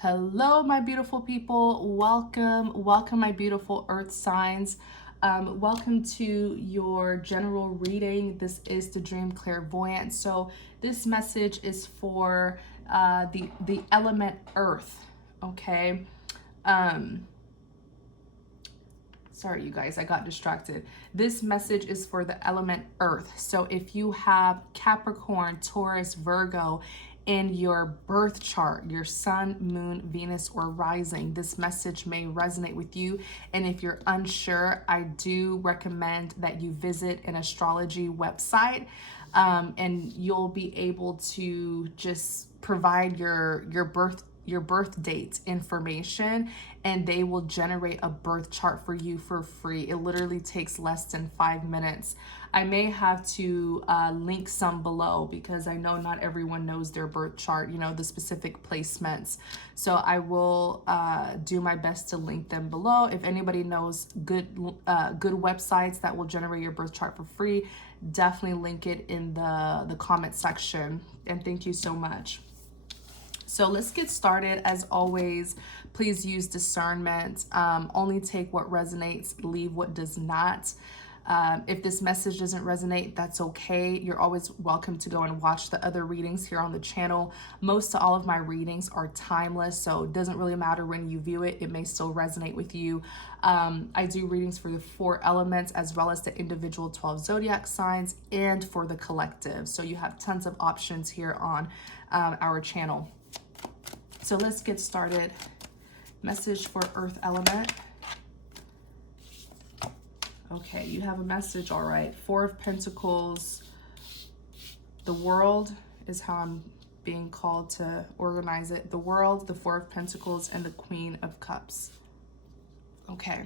Hello, my beautiful people. Welcome, my beautiful earth signs. Welcome to your general reading. This is the Dream Clairvoyant. So this message is for the element earth. Okay. Sorry, you guys, I got distracted. This message is for the element earth. So if you have Capricorn, Taurus, Virgo in your birth chart, your sun, moon, Venus, or rising, this message may resonate with you. And if you're unsure, I do recommend that you visit an astrology website, and you'll be able to just provide your birth date information, and they will generate a birth chart for you for free. It literally takes less than 5 minutes. I may have to link some below because I know not everyone knows their birth chart, the specific placements. So I will do my best to link them below. If anybody knows good websites that will generate your birth chart for free, definitely link it in the comment section. And thank you so much. So let's get started. As always, please use discernment. Only take what resonates, leave what does not. If this message doesn't resonate, that's okay. You're always welcome to go and watch the other readings here on the channel. Most of all of my readings are timeless, so it doesn't really matter when you view it. It may still resonate with you. I do readings for the 4 elements as well as the individual 12 zodiac signs and for the collective. So you have tons of options here on our channel. So let's get started. Message for earth element. Okay, you have a message, all right. 4 of Pentacles. The world is how I'm being called to organize it. The world, the 4 of Pentacles, and the Queen of Cups. Okay.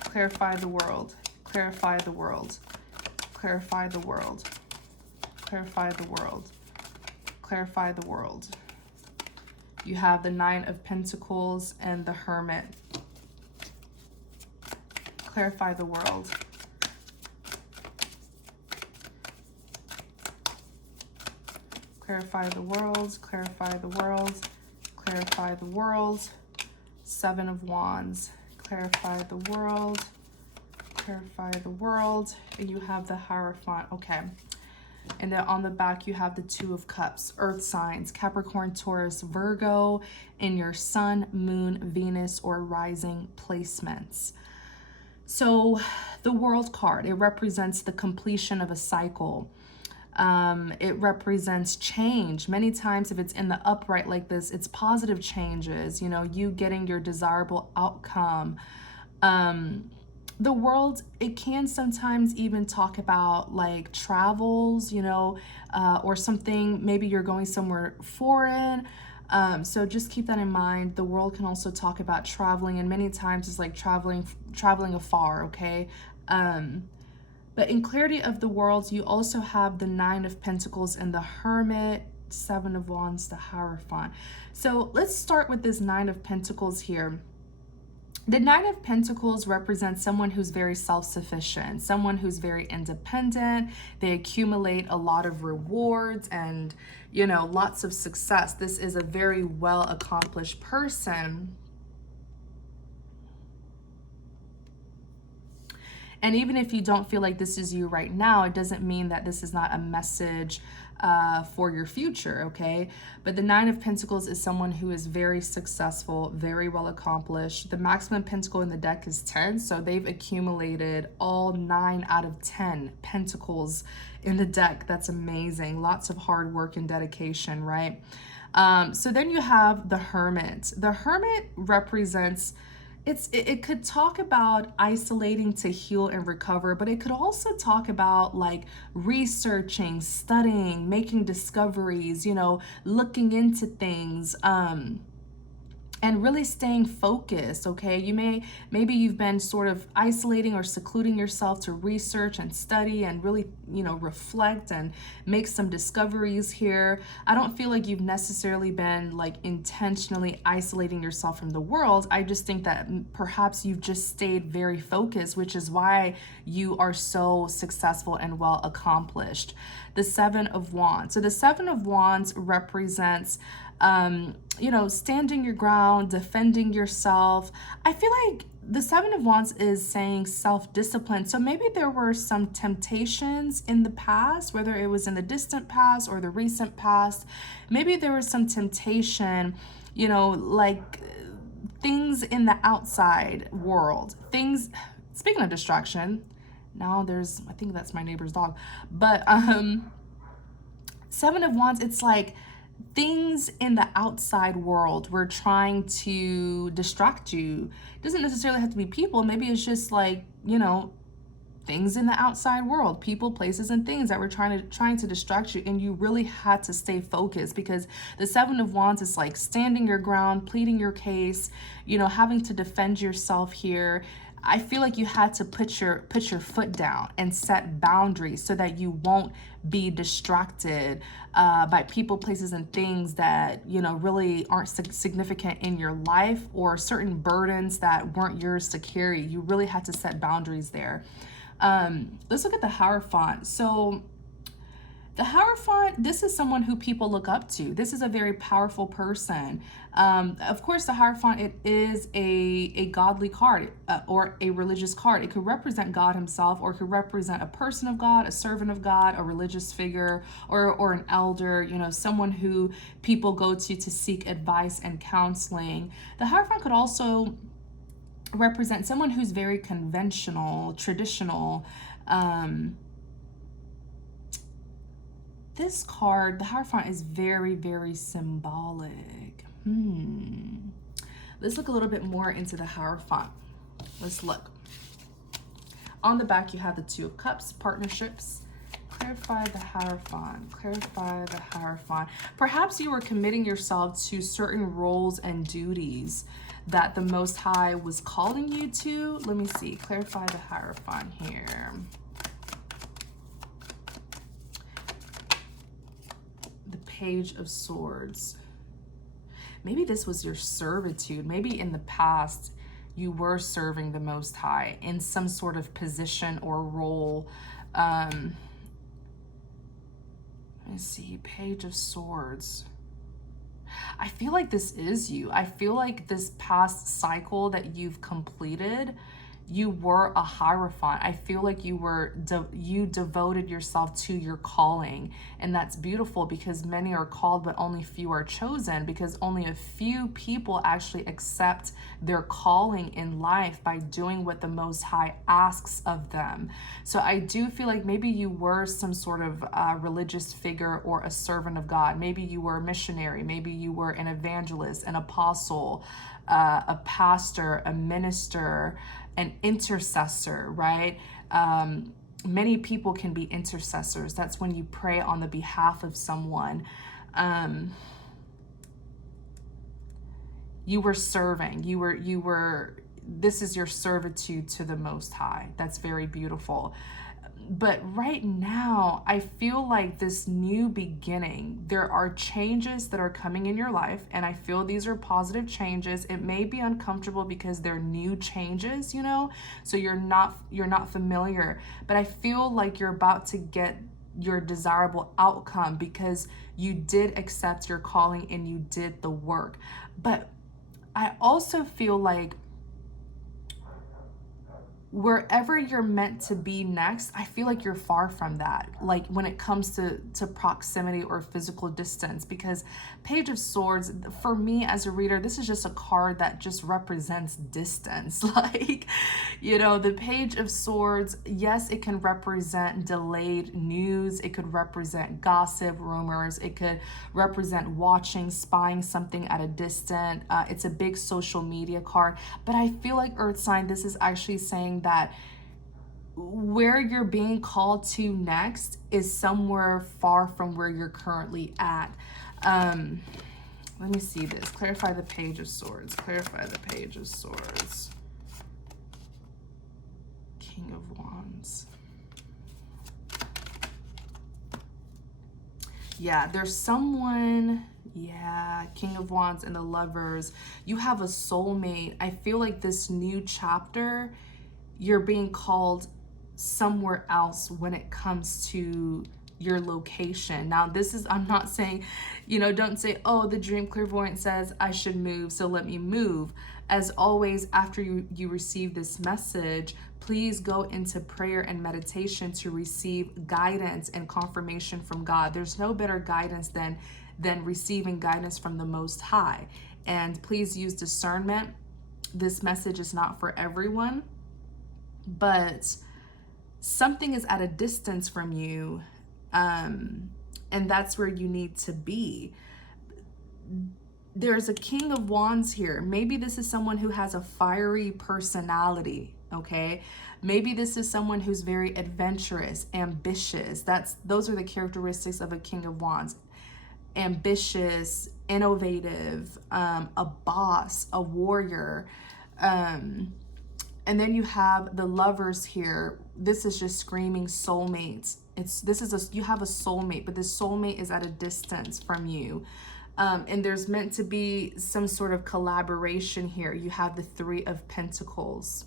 Clarify the world. Clarify the world. Clarify the world. Clarify the world. Clarify the world. You have the 9 of Pentacles and the Hermit. Clarify the world. Clarify the world. Clarify the world. Clarify the world. 7 of Wands. Clarify the world. Clarify the world. And you have the Hierophant. Okay. And then on the back, you have the 2 of Cups, earth signs, Capricorn, Taurus, Virgo, in your sun, moon, Venus, or rising placements. So the world card, it represents the completion of a cycle. It represents change. Many times if it's in the upright like this, it's positive changes, you getting your desirable outcome. The world, it can sometimes even talk about like travels, or something, maybe you're going somewhere foreign. So just keep that in mind. The world can also talk about traveling, and many times it's like traveling afar, okay? But in clarity of the worlds, you also have the 9 of Pentacles and the Hermit, 7 of Wands, the Hierophant. So let's start with this 9 of Pentacles here. The 9 of Pentacles represents someone who's very self-sufficient, someone who's very independent. They accumulate a lot of rewards and, lots of success. This is a very well-accomplished person. And even if you don't feel like this is you right now, it doesn't mean that this is not a message for your future, okay? But the 9 of Pentacles is someone who is very successful, very well accomplished. The maximum pentacle in the deck is 10, so they've accumulated all 9 out of 10 pentacles in the deck. That's amazing. Lots of hard work and dedication, right? So then you have the Hermit. The Hermit represents... It could talk about isolating to heal and recover, but it could also talk about like researching, studying, making discoveries, looking into things. And and really staying focused. Okay, maybe you've been sort of isolating or secluding yourself to research and study and really, reflect and make some discoveries here. I don't feel like you've necessarily been like intentionally isolating yourself from the world. I just think that perhaps you've just stayed very focused, which is why you are so successful and well accomplished. The Seven of Wands. So the Seven of Wands represents standing your ground, defending yourself. I feel like the Seven of Wands is saying self-discipline. So maybe there were some temptations in the past, whether it was in the distant past or the recent past. Maybe there was some temptation, like things in the outside world. Things, speaking of distraction, now I think that's my neighbor's dog. But Seven of Wands, it's like things in the outside world were trying to distract you. It doesn't necessarily have to be people. Maybe it's just like, things in the outside world, people, places, and things that were trying to distract you, and you really had to stay focused, because the Seven of Wands is like standing your ground, pleading your case, having to defend yourself here. I feel like you had to put your foot down and set boundaries so that you won't be distracted by people, places, and things that, really aren't significant in your life, or certain burdens that weren't yours to carry. You really had to set boundaries there. Let's look at the hierophant. So the hierophant, this is someone who people look up to. This is a very powerful person. Of course, the hierophant, it is a godly card or a religious card. It could represent God himself, or it could represent a person of God, a servant of God, a religious figure, or an elder, someone who people go to seek advice and counseling. The hierophant could also represent someone who's very conventional, traditional. This card, the hierophant, is very, very symbolic. Let's look a little bit more into the hierophant. Let's look. On the back, you have the Two of Cups, partnerships. Clarify the hierophant. Clarify the hierophant. Perhaps you were committing yourself to certain roles and duties that the Most High was calling you to. Let me see. Clarify the hierophant here. The Page of Swords. Maybe this was your servitude. Maybe in the past you were serving the Most High in some sort of position or role. Let's see. Page of Swords. I feel like this is you. I feel like this past cycle that you've completed, you were a hierophant. I feel like you devoted yourself to your calling, and that's beautiful, because many are called but only few are chosen, because only a few people actually accept their calling in life by doing what the Most High asks of them. So I do feel like maybe you were some sort of religious figure or a servant of God. Maybe you were a missionary. Maybe you were an evangelist, an apostle, a pastor, a minister, an intercessor, right? Many people can be intercessors. That's when you pray on the behalf of someone. You were serving. This is your servitude to the Most High. That's very beautiful. But right now, I feel like this new beginning, there are changes that are coming in your life, and I feel these are positive changes. It may be uncomfortable because they're new changes, so you're not familiar, but I feel like you're about to get your desirable outcome because you did accept your calling and you did the work. But I also feel like wherever you're meant to be next, I feel like you're far from that, like when it comes to proximity or physical distance, because Page of Swords, for me as a reader, this is just a card that just represents distance. Like, the Page of Swords, yes, it can represent delayed news. It could represent gossip, rumors. It could represent watching, spying something at a distance. It's a big social media card, but I feel like Earth sign, this is actually saying that where you're being called to next is somewhere far from where you're currently at. Let me see this. Clarify the Page of Swords. Clarify the Page of Swords. King of Wands. Yeah, there's someone, yeah, King of Wands and the Lovers. You have a soulmate. I feel like this new chapter, you're being called somewhere else when it comes to your location. Now, this is, I'm not saying, you know, don't say, oh, the dream clairvoyant says I should move, so let me move. As always, after you receive this message, please go into prayer and meditation to receive guidance and confirmation from God. There's no better guidance than receiving guidance from the Most High. And please use discernment. This message is not for everyone, but something is at a distance from you, and that's where you need to be. There's a King of Wands here. Maybe this is someone who has a fiery personality, okay? Maybe this is someone who's very adventurous, ambitious. Those are the characteristics of a King of Wands. Ambitious, innovative, a boss, a warrior. And then you have the Lovers here. This is just screaming soulmates. You have a soulmate, but this soulmate is at a distance from you. And there's meant to be some sort of collaboration here. You have the Three of Pentacles.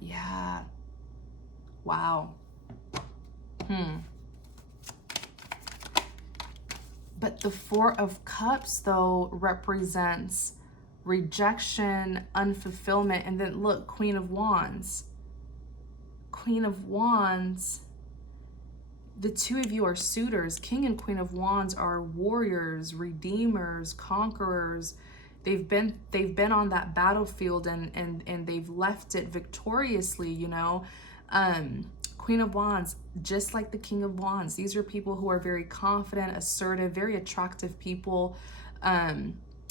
Yeah. Wow. But the Four of Cups, though, represents rejection, unfulfillment. And then look, Queen of Wands. Queen of Wands. The two of you are suitors. King and Queen of Wands are warriors, redeemers, conquerors. They've been on that battlefield and they've left it victoriously, you know. Queen of Wands, just like the King of Wands, these are people who are very confident, assertive, very attractive people,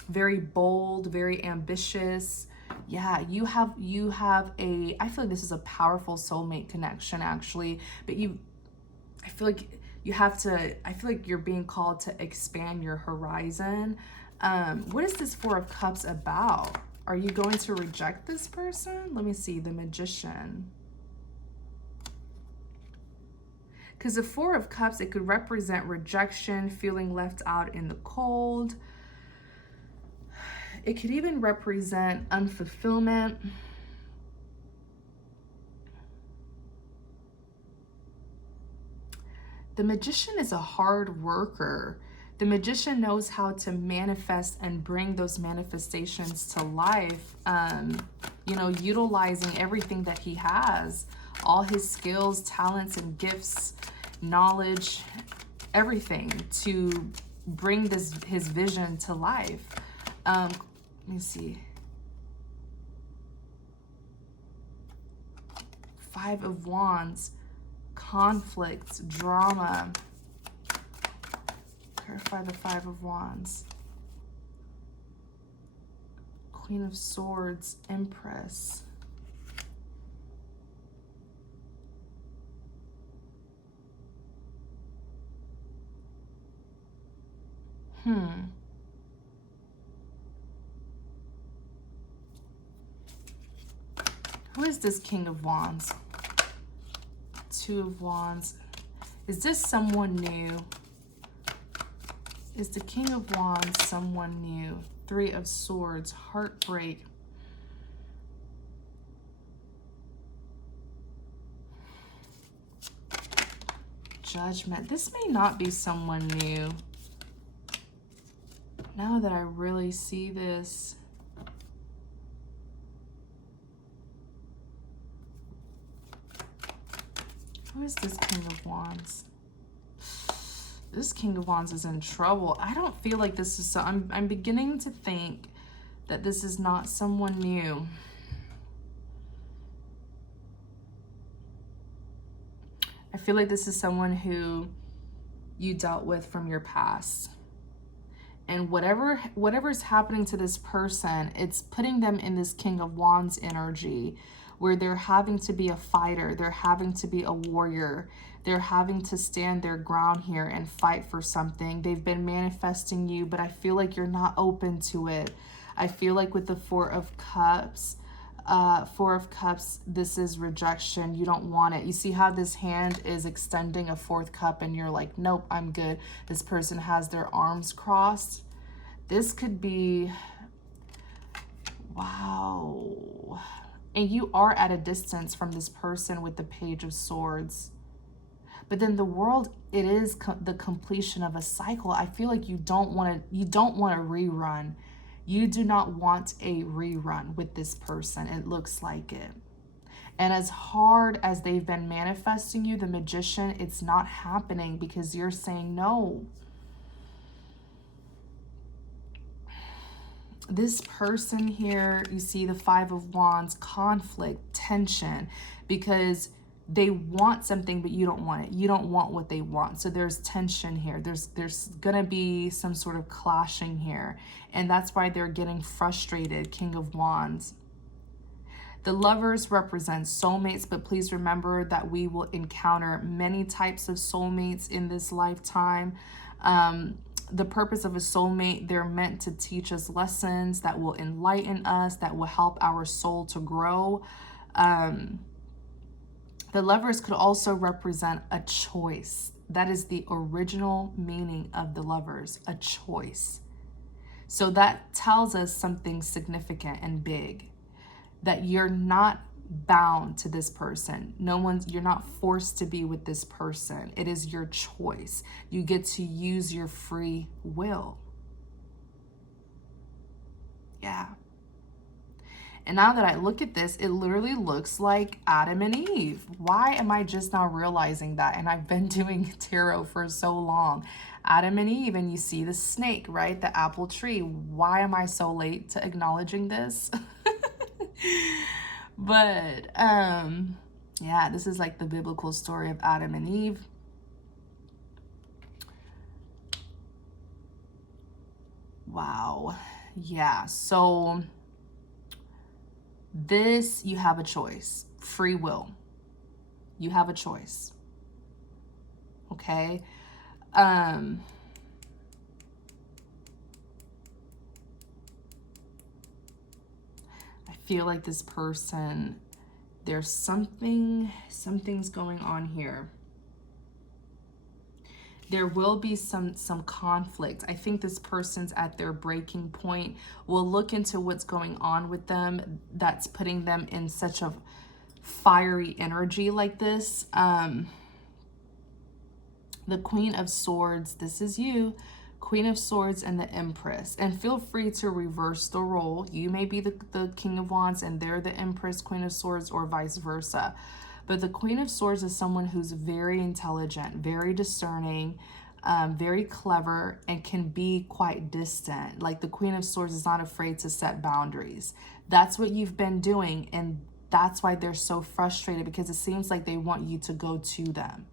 very bold, very ambitious. Yeah, you have I feel like this is a powerful soulmate connection, actually, but I feel like you're being called to expand your horizon. What is this Four of Cups about? Are you going to reject this person? Let me see, the Magician. Because the Four of Cups, it could represent rejection, feeling left out in the cold. It could even represent unfulfillment. The Magician is a hard worker. The Magician knows how to manifest and bring those manifestations to life, you know, utilizing everything that he has, all his skills, talents, and gifts, knowledge, everything to bring his vision to life. Let me see. Five of Wands, conflict, drama. Clarify the Five of Wands. Queen of Swords, Empress. Who is this King of Wands? Two of Wands. Is this someone new? Is the King of Wands someone new? Three of Swords, heartbreak. Judgment. This may not be someone new. Now that I really see this. Who is this King of Wands? This King of Wands is in trouble. I don't feel like this is so. I'm beginning to think that this is not someone new. I feel like this is someone who you dealt with from your past. And whatever's happening to this person, it's putting them in this King of Wands energy where they're having to be a fighter, they're having to be a warrior, they're having to stand their ground here and fight for something. They've been manifesting you, but I feel like you're not open to it. I feel like with the Four of Cups, this is rejection. You don't want it. You see how this hand is extending a fourth cup and you're like, nope, I'm good. This person has their arms crossed. This could be, wow. And you are at a distance from this person with the Page of Swords. But then the World, it is the completion of a cycle. I feel like you don't want a rerun. You do not want a rerun with this person. It looks like it. And as hard as they've been manifesting you, the Magician, it's not happening because you're saying no. This person here, you see the Five of Wands, conflict, tension, because they want something, but you don't want it. You don't want what they want. So there's tension here. There's gonna be some sort of clashing here. And that's why they're getting frustrated, King of Wands. The Lovers represent soulmates, but please remember that we will encounter many types of soulmates in this lifetime. The purpose of a soulmate, they're meant to teach us lessons that will enlighten us, that will help our soul to grow. The Lovers could also represent a choice. That is the original meaning of the Lovers, a choice. So that tells us something significant and big, that you're not bound to this person. You're not forced to be with this person. It is your choice. You get to use your free will. Yeah. And now that I look at this, it literally looks like Adam and Eve. Why am I just now realizing that? And I've been doing tarot for so long. Adam and Eve, and you see the snake, right? The apple tree. Why am I so late to acknowledging this? But yeah, this is like the biblical story of Adam and Eve. Wow. Yeah, so this, you have a choice. Free will. You have a choice. Okay? I feel like this person, there's something's going on here. There will be some conflict. I think this person's at their breaking point. We'll look into what's going on with them that's putting them in such a fiery energy like this. The Queen of Swords, this is you. Queen of Swords and the Empress. And feel free to reverse the role. You may be the King of Wands and they're the Empress, Queen of Swords, or vice versa. But the Queen of Swords is someone who's very intelligent, very discerning, very clever, and can be quite distant. Like the Queen of Swords is not afraid to set boundaries. That's what you've been doing, and that's why they're so frustrated, because it seems like they want you to go to them.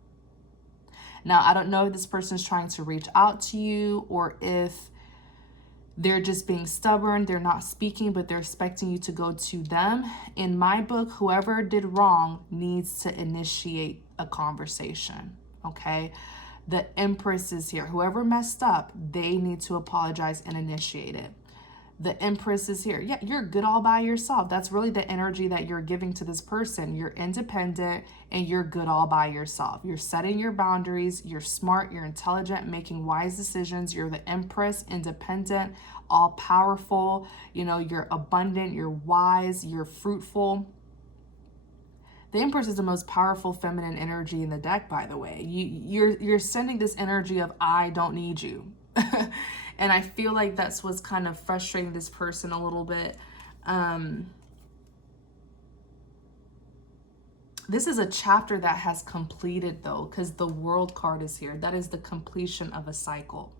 Now, I don't know if this person's trying to reach out to you or if they're just being stubborn, they're not speaking, but they're expecting you to go to them. In my book, whoever did wrong needs to initiate a conversation, okay? The Empress is here. Whoever messed up, they need to apologize and initiate it. The Empress is here. Yeah, you're good all by yourself. That's really the energy that you're giving to this person. You're independent and you're good all by yourself. You're setting your boundaries. You're smart. You're intelligent, making wise decisions. You're the Empress, independent, all powerful. You know, you're abundant. You're wise. You're fruitful. The Empress is the most powerful feminine energy in the deck, by the way. You're sending this energy of, I don't need you. And I feel like that's what's kind of frustrating this person a little bit. This is a chapter that has completed, though, because the World card is here. That is the completion of a cycle.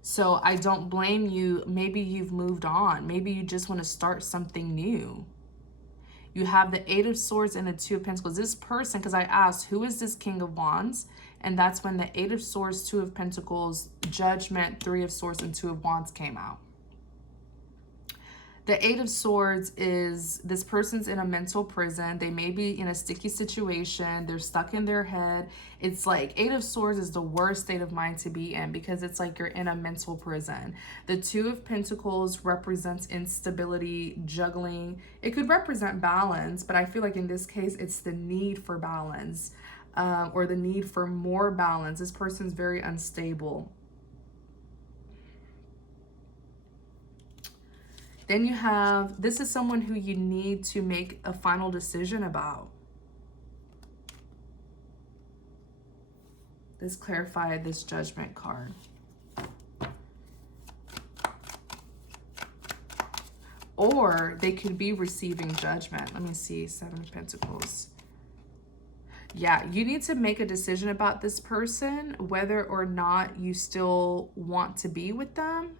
So I don't blame you. Maybe you've moved on. Maybe you just want to start something new. You have the Eight of Swords and the Two of Pentacles. This person, because I asked, who is this King of Wands? And that's when the Eight of Swords, Two of Pentacles, Judgment, Three of Swords, and Two of Wands came out. The Eight of Swords is this person's in a mental prison. They may be in a sticky situation. They're stuck in their head. It's like Eight of Swords is the worst state of mind to be in because it's like you're in a mental prison. The Two of Pentacles represents instability, juggling. It could represent balance, but I feel like in this case, it's the need for balance or the need for more balance. This person's very unstable. Then you have, this is someone who you need to make a final decision about. Let's clarify this Judgment card. Or they could be receiving judgment. Let me see, Seven of Pentacles. Yeah, you need to make a decision about this person, whether or not you still want to be with them.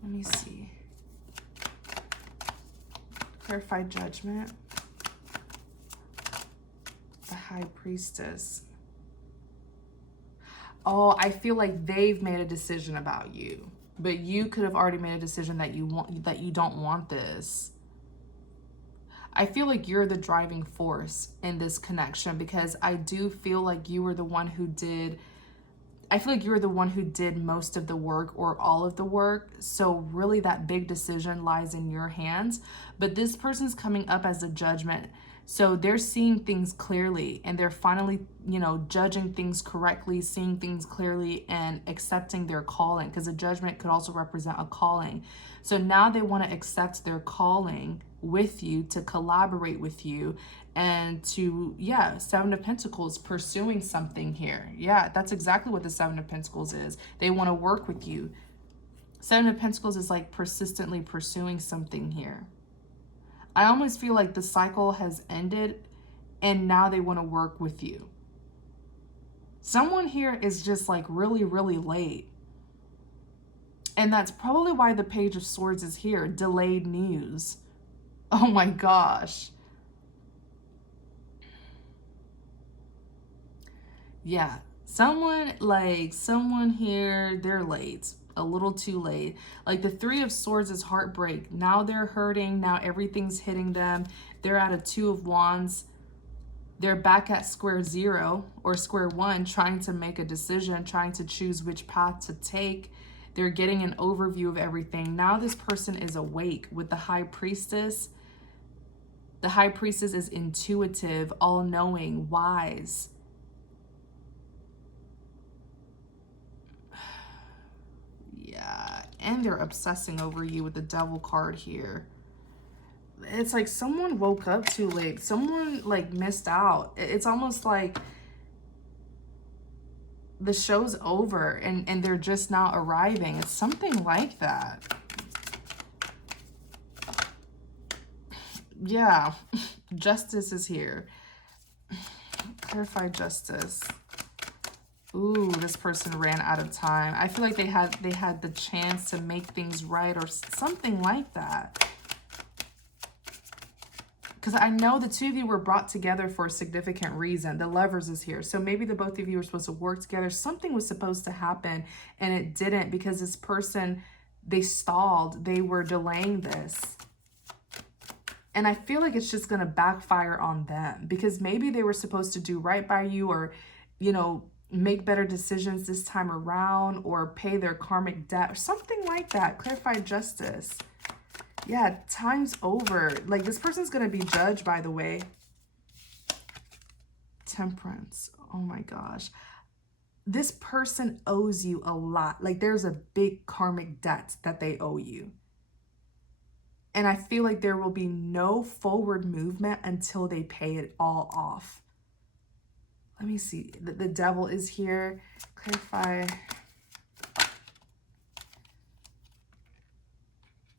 Let me see. Clarify Judgment. The High Priestess. Oh, I feel like they've made a decision about you, but you could have already made a decision that you don't want this. I feel like you're the driving force in this connection because I do feel like you were the one who did. I feel like you were the one who did most of the work or all of the work. So really that big decision lies in your hands. But this person's coming up as a judgment. So they're seeing things clearly and they're finally, you know, judging things correctly, seeing things clearly and accepting their calling, because a judgment could also represent a calling. So now they want to accept their calling with you, to collaborate with you, and to, yeah, Seven of Pentacles, pursuing something here. Yeah, that's exactly what the Seven of Pentacles is. They want to work with you. Seven of Pentacles is like persistently pursuing something here. I almost feel like the cycle has ended and now they want to work with you. Someone here is just like really, really late. And that's probably why the Page of Swords is here. Delayed news. Oh my gosh. Yeah, someone here, they're late, a little too late. Like the Three of Swords is heartbreak. Now they're hurting. Now everything's hitting them. They're at a Two of Wands. They're back at square zero or square one, trying to make a decision, trying to choose which path to take. They're getting an overview of everything. Now this person is awake with the High Priestess. The High Priestess is intuitive, all-knowing, wise. Yeah, and they're obsessing over you with the Devil card here. It's like someone woke up too late. Someone like missed out. It's almost like the show's over and they're just now arriving. It's something like that. Yeah, Justice is here. Clarify Justice. Ooh, this person ran out of time. I feel like they had the chance to make things right or something like that. Because I know the two of you were brought together for a significant reason. The Lovers is here. So maybe the both of you were supposed to work together. Something was supposed to happen and it didn't because this person, they stalled. They were delaying this. And I feel like it's just going to backfire on them because maybe they were supposed to do right by you or, you know, make better decisions this time around or pay their karmic debt or something like that. Clarify Justice. Yeah, time's over. Like this person's going to be judged, by the way. Temperance. Oh my gosh. This person owes you a lot. Like there's a big karmic debt that they owe you. And I feel like there will be no forward movement until they pay it all off. Let me see. The Devil is here. Clarify.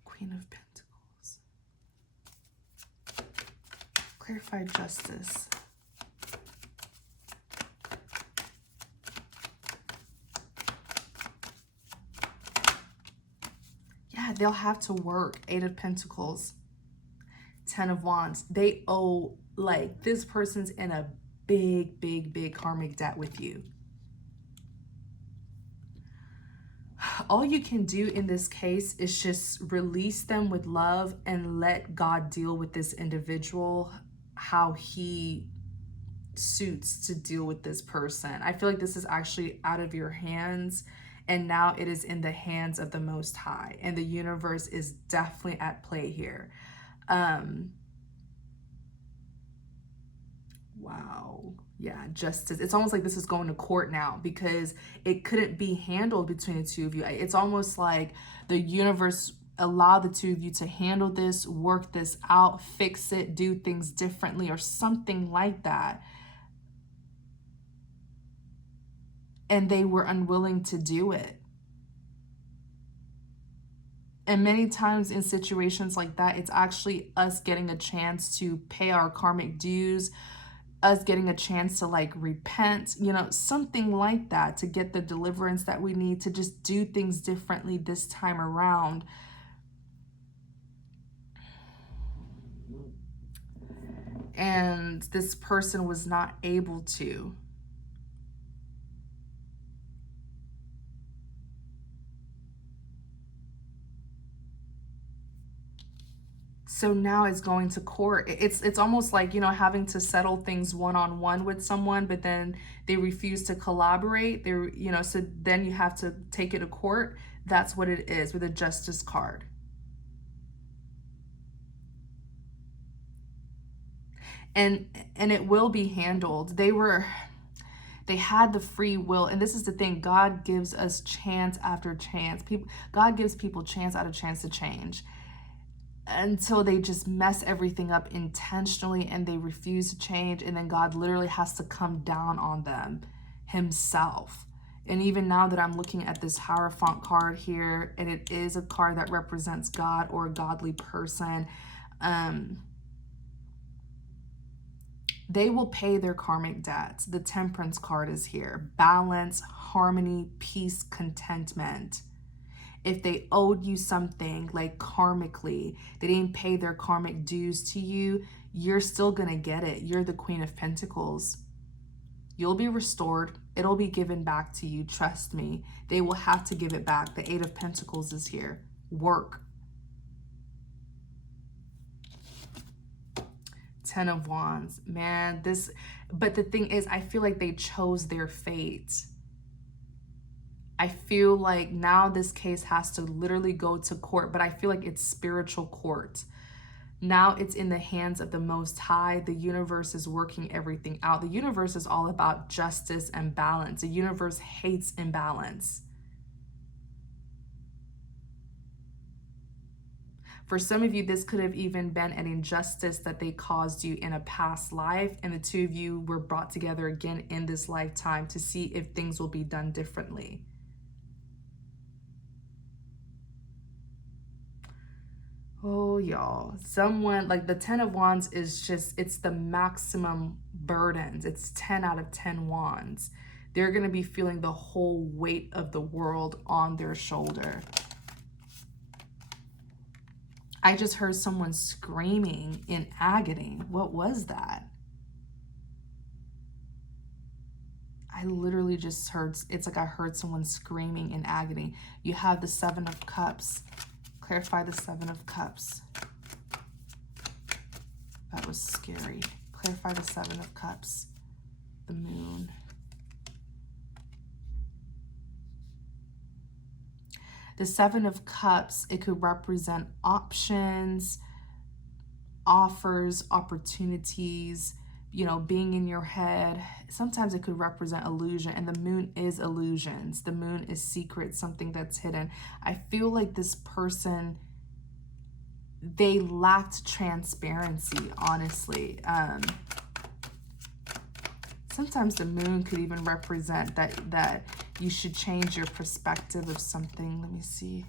Queen of Pentacles. Clarify Justice. Yeah, they'll have to work. Eight of Pentacles. Ten of Wands. They owe, like, this person's in a big, big, big karmic debt with you. All you can do in this case is just release them with love and let God deal with this individual how he suits to deal with this person. I feel like this is actually out of your hands, and now it is in the hands of the Most High, and the universe is definitely at play here. Wow. Yeah, justice. It's almost like this is going to court now because it couldn't be handled between the two of you. It's almost like the universe allowed the two of you to handle this, work this out, fix it, do things differently, or something like that. And they were unwilling to do it. And many times in situations like that, it's actually us getting a chance to pay our karmic dues, us getting a chance to like repent, you know, something like that, to get the deliverance that we need, to just do things differently this time around. And this person was not able to. So now it's going to court. It's almost like, you know, having to settle things one-on-one with someone, but then they refuse to collaborate. They're, you know, so then you have to take it to court. That's what it is with a justice card. And it will be handled. They had the free will, and this is the thing, God gives us chance after chance. God gives people chance out of chance to change, until they just mess everything up intentionally and they refuse to change, and then God literally has to come down on them himself. And even now that I'm looking at this hierophant card here, and it is a card that represents God or a godly person, they will pay their karmic debts. The Temperance card is here. Balance, harmony, peace, contentment. If they owed you something, like karmically, they didn't pay their karmic dues to you, you're still gonna get it. You're the Queen of Pentacles. You'll be restored. It'll be given back to you. Trust me. They will have to give it back. The Eight of Pentacles is here. Work. Ten of Wands. Man, but the thing is, I feel like they chose their fate. I feel like now this case has to literally go to court, but I feel like it's spiritual court. Now it's in the hands of the Most High. The universe is working everything out. The universe is all about justice and balance. The universe hates imbalance. For some of you, this could have even been an injustice that they caused you in a past life, and the two of you were brought together again in this lifetime to see if things will be done differently. Oh, y'all, someone like the 10 of Wands is just, it's the maximum burdens. It's 10 out of 10 wands. They're going to be feeling the whole weight of the world on their shoulder. I just heard someone screaming in agony. What was that? I literally just heard, it's like I heard someone screaming in agony. You have the Seven of Cups. Clarify the Seven of Cups. That was scary. Clarify the Seven of Cups. The Moon. The Seven of Cups, it could represent options, offers, opportunities, you know, being in your head. Sometimes it could represent illusion, and the Moon is illusions. The Moon is secret, something that's hidden. I feel like this person, they lacked transparency, honestly. Sometimes the Moon could even represent that you should change your perspective of something. Let me see.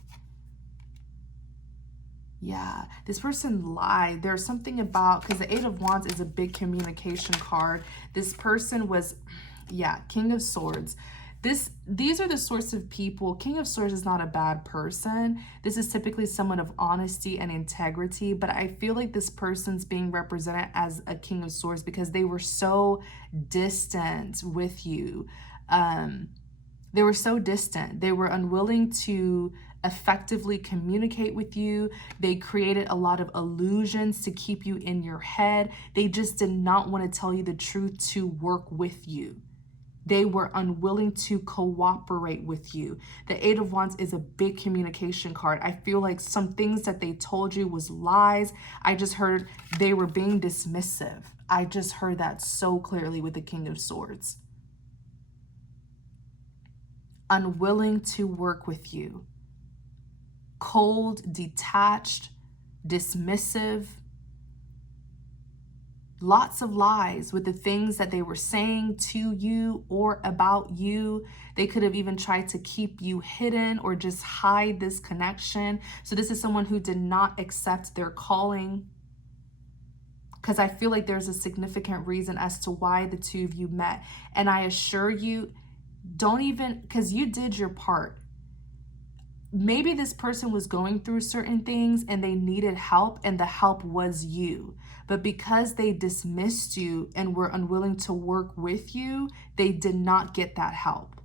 Yeah, this person lied. There's something about, because the Eight of Wands is a big communication card. This person was, yeah, King of Swords. These are the sorts of people. King of Swords is not a bad person. This is typically someone of honesty and integrity, but I feel like this person's being represented as a King of Swords because they were so distant with you. They were so distant. They were unwilling to effectively communicate with you. They created a lot of illusions to keep you in your head. They just did not want to tell you the truth to work with you. They were unwilling to cooperate with you. The Eight of Wands is a big communication card. I feel like some things that they told you was lies. I just heard they were being dismissive. I just heard that so clearly with the King of Swords. Unwilling to work with you. Cold, detached, dismissive. Lots of lies with the things that they were saying to you or about you. They could have even tried to keep you hidden or just hide this connection. So this is someone who did not accept their calling. Because I feel like there's a significant reason as to why the two of you met. And I assure you, don't even, because you did your part. Maybe this person was going through certain things and they needed help, and the help was you. But because they dismissed you and were unwilling to work with you, they did not get that help.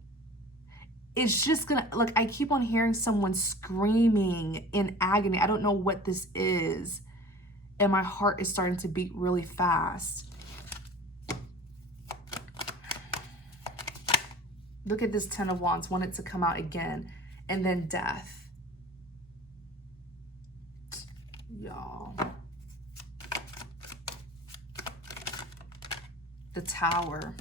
It's just gonna, look, I keep on hearing someone screaming in agony. I don't know what this is. And my heart is starting to beat really fast. Look at this Ten of Wands. Want it to come out again. And then death. Y'all. The Tower.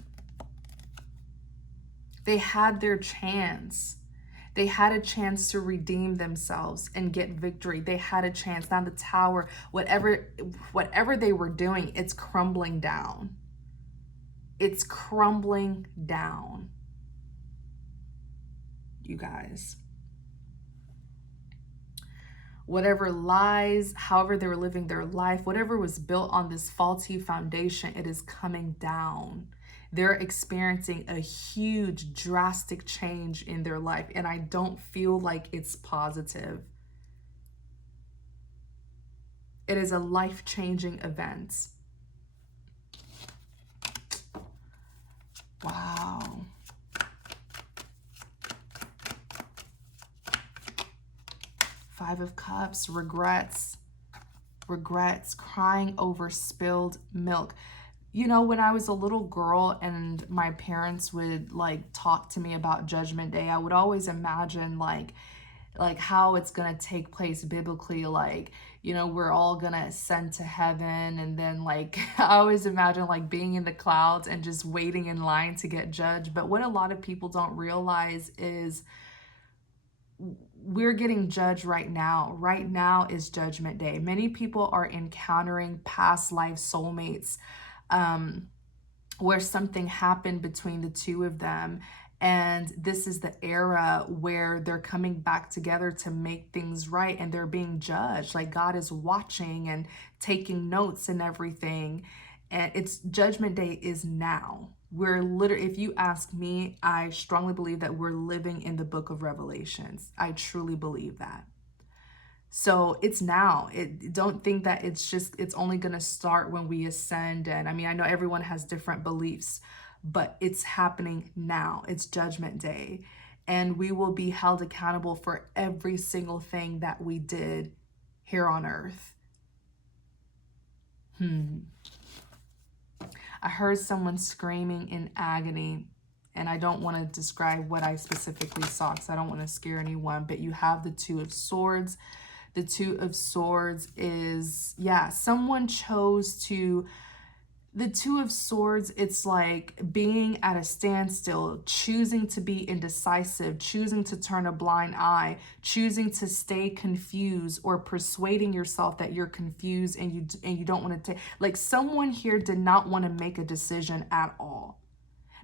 They had their chance. They had a chance to redeem themselves and get victory. They had a chance. Now the Tower, whatever they were doing, it's crumbling down. It's crumbling down. You guys. Whatever lies, however they were living their life, whatever was built on this faulty foundation, it is coming down. They're experiencing a huge, drastic change in their life, and I don't feel like it's positive. It is a life-changing event. Wow. Five of Cups, regrets, crying over spilled milk. You know, when I was a little girl and my parents would like talk to me about Judgment Day, I would always imagine like how it's gonna take place biblically, like, you know, we're all gonna ascend to heaven, and then like I always imagine like being in the clouds and just waiting in line to get judged. But what a lot of people don't realize is we're getting judged right now. Right now is Judgment Day. Many people are encountering past life soulmates, where something happened between the two of them. And this is the era where they're coming back together to make things right, and they're being judged. Like God is watching and taking notes and everything. And it's Judgment Day is now. We're literally, if you ask me, I strongly believe that we're living in the book of Revelations. I truly believe that. So it's now. Don't think that it's only going to start when we ascend. And I mean, I know everyone has different beliefs, but it's happening now. It's Judgment Day. And we will be held accountable for every single thing that we did here on earth. I heard someone screaming in agony, and I don't want to describe what I specifically saw because I don't want to scare anyone, but you have the Two of Swords. The Two of Swords is, yeah, someone chose to, the Two of Swords, it's like being at a standstill, choosing to be indecisive, choosing to turn a blind eye, choosing to stay confused, or persuading yourself that you're confused and you don't want to take, like someone here did not want to make a decision at all.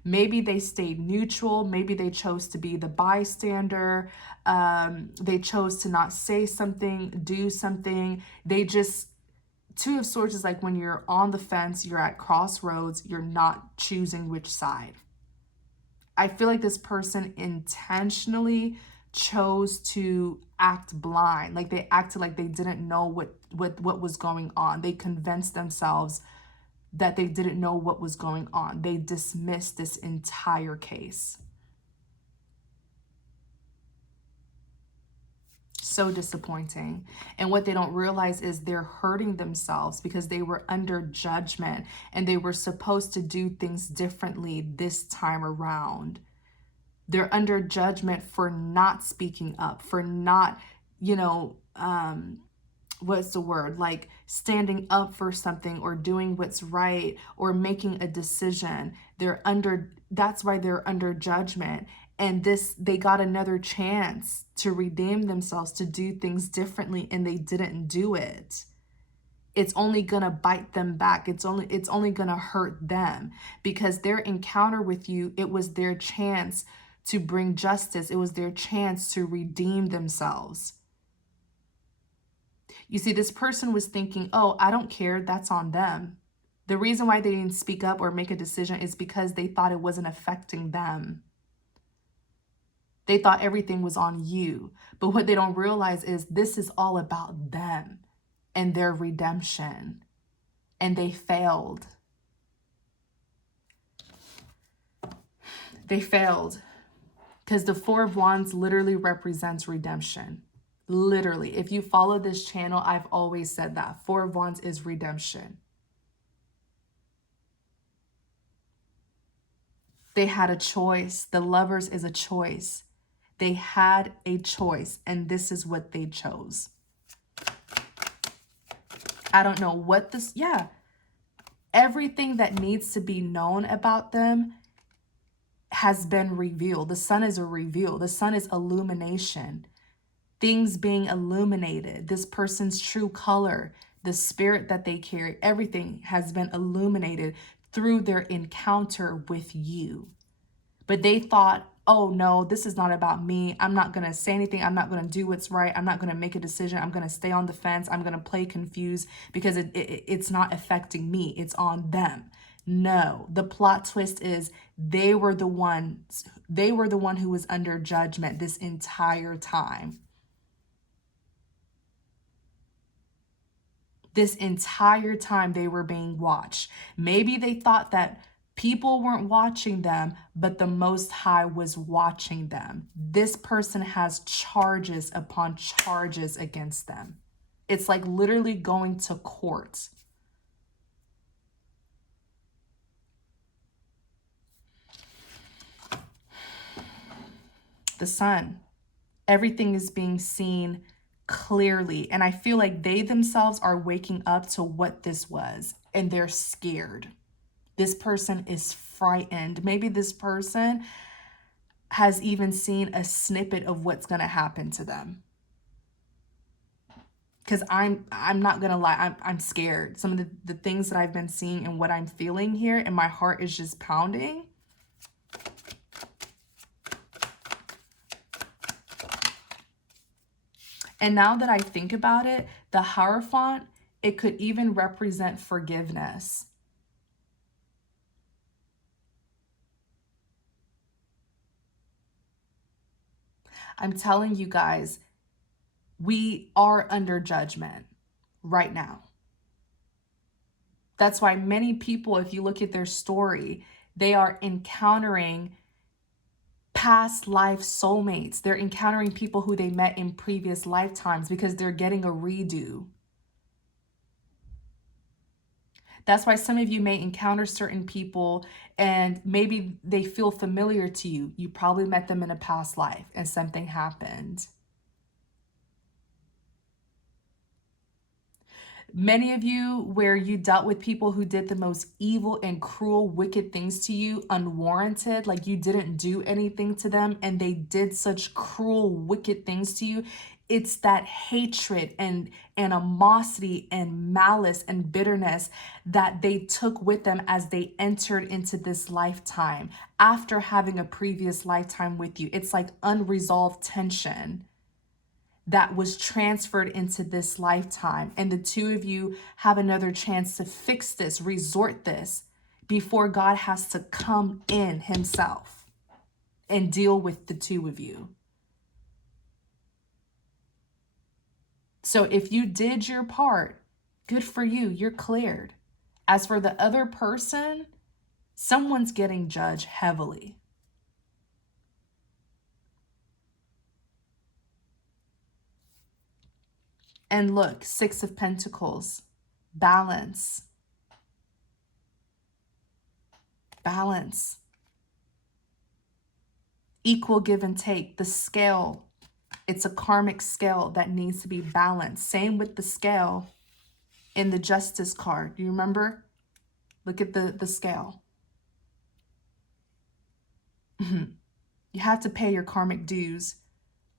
Maybe they stayed neutral. Maybe they chose to be the bystander. They chose to not say something, do something. They just, Two of Swords is like when you're on the fence, you're at crossroads, you're not choosing which side. I feel like this person intentionally chose to act blind. Like they acted like they didn't know what was going on. They convinced themselves that they didn't know what was going on. They dismissed this entire case. So disappointing. And what they don't realize is they're hurting themselves because they were under judgment and they were supposed to do things differently this time around. They're under judgment for not speaking up, for not, what's the word? Like standing up for something or doing what's right or making a decision. That's why they're under judgment. And they got another chance to redeem themselves, to do things differently, and they didn't do it. It's only gonna bite them back. It's only gonna hurt them, because their encounter with you, it was their chance to bring justice. It was their chance to redeem themselves. You see, this person was thinking, oh, I don't care, that's on them. The reason why they didn't speak up or make a decision is because they thought it wasn't affecting them. They thought everything was on you. But what they don't realize is this is all about them and their redemption. And they failed. They failed. Because the Four of Wands literally represents redemption. Literally. If you follow this channel, I've always said that. Four of Wands is redemption. They had a choice. The Lovers is a choice. They had a choice, and this is what they chose. I don't know what this, everything that needs to be known about them has been revealed. The sun is a reveal. The sun is illumination. Things being illuminated. This person's true color, the spirit that they carry, everything has been illuminated through their encounter with you. But they thought, oh no, this is not about me. I'm not going to say anything. I'm not going to do what's right. I'm not going to make a decision. I'm going to stay on the fence. I'm going to play confused because it's not affecting me. It's on them. No, the plot twist is they were the one who was under judgment this entire time. This entire time they were being watched. Maybe they thought that people weren't watching them, but the Most High was watching them. This person has charges upon charges against them. It's like literally going to court. The sun. Everything is being seen clearly. And I feel like they themselves are waking up to what this was, and they're scared. This person is frightened. Maybe this person has even seen a snippet of what's going to happen to them. Because I'm not going to lie, I'm scared. Some of the things that I've been seeing and what I'm feeling here, and my heart is just pounding. And now that I think about it, the hierophant, it could even represent forgiveness. I'm telling you guys, we are under judgment right now. That's why many people, if you look at their story, they are encountering past life soulmates. They're encountering people who they met in previous lifetimes because they're getting a redo. That's why some of you may encounter certain people and maybe they feel familiar to you. You probably met them in a past life and something happened. Many of you where you dealt with people who did the most evil and cruel, wicked things to you, unwarranted, like you didn't do anything to them and they did such cruel, wicked things to you. It's that hatred and animosity and malice and bitterness that they took with them as they entered into this lifetime after having a previous lifetime with you. It's like unresolved tension that was transferred into this lifetime. And the two of you have another chance to fix this, resort this, before God has to come in himself and deal with the two of you. So if you did your part, good for you, you're cleared. As for the other person, someone's getting judged heavily. And look, Six of Pentacles, balance. Balance. Equal give and take. The scale, it's a karmic scale that needs to be balanced. Same with the scale in the Justice card. Do you remember? Look at the scale. You have to pay your karmic dues.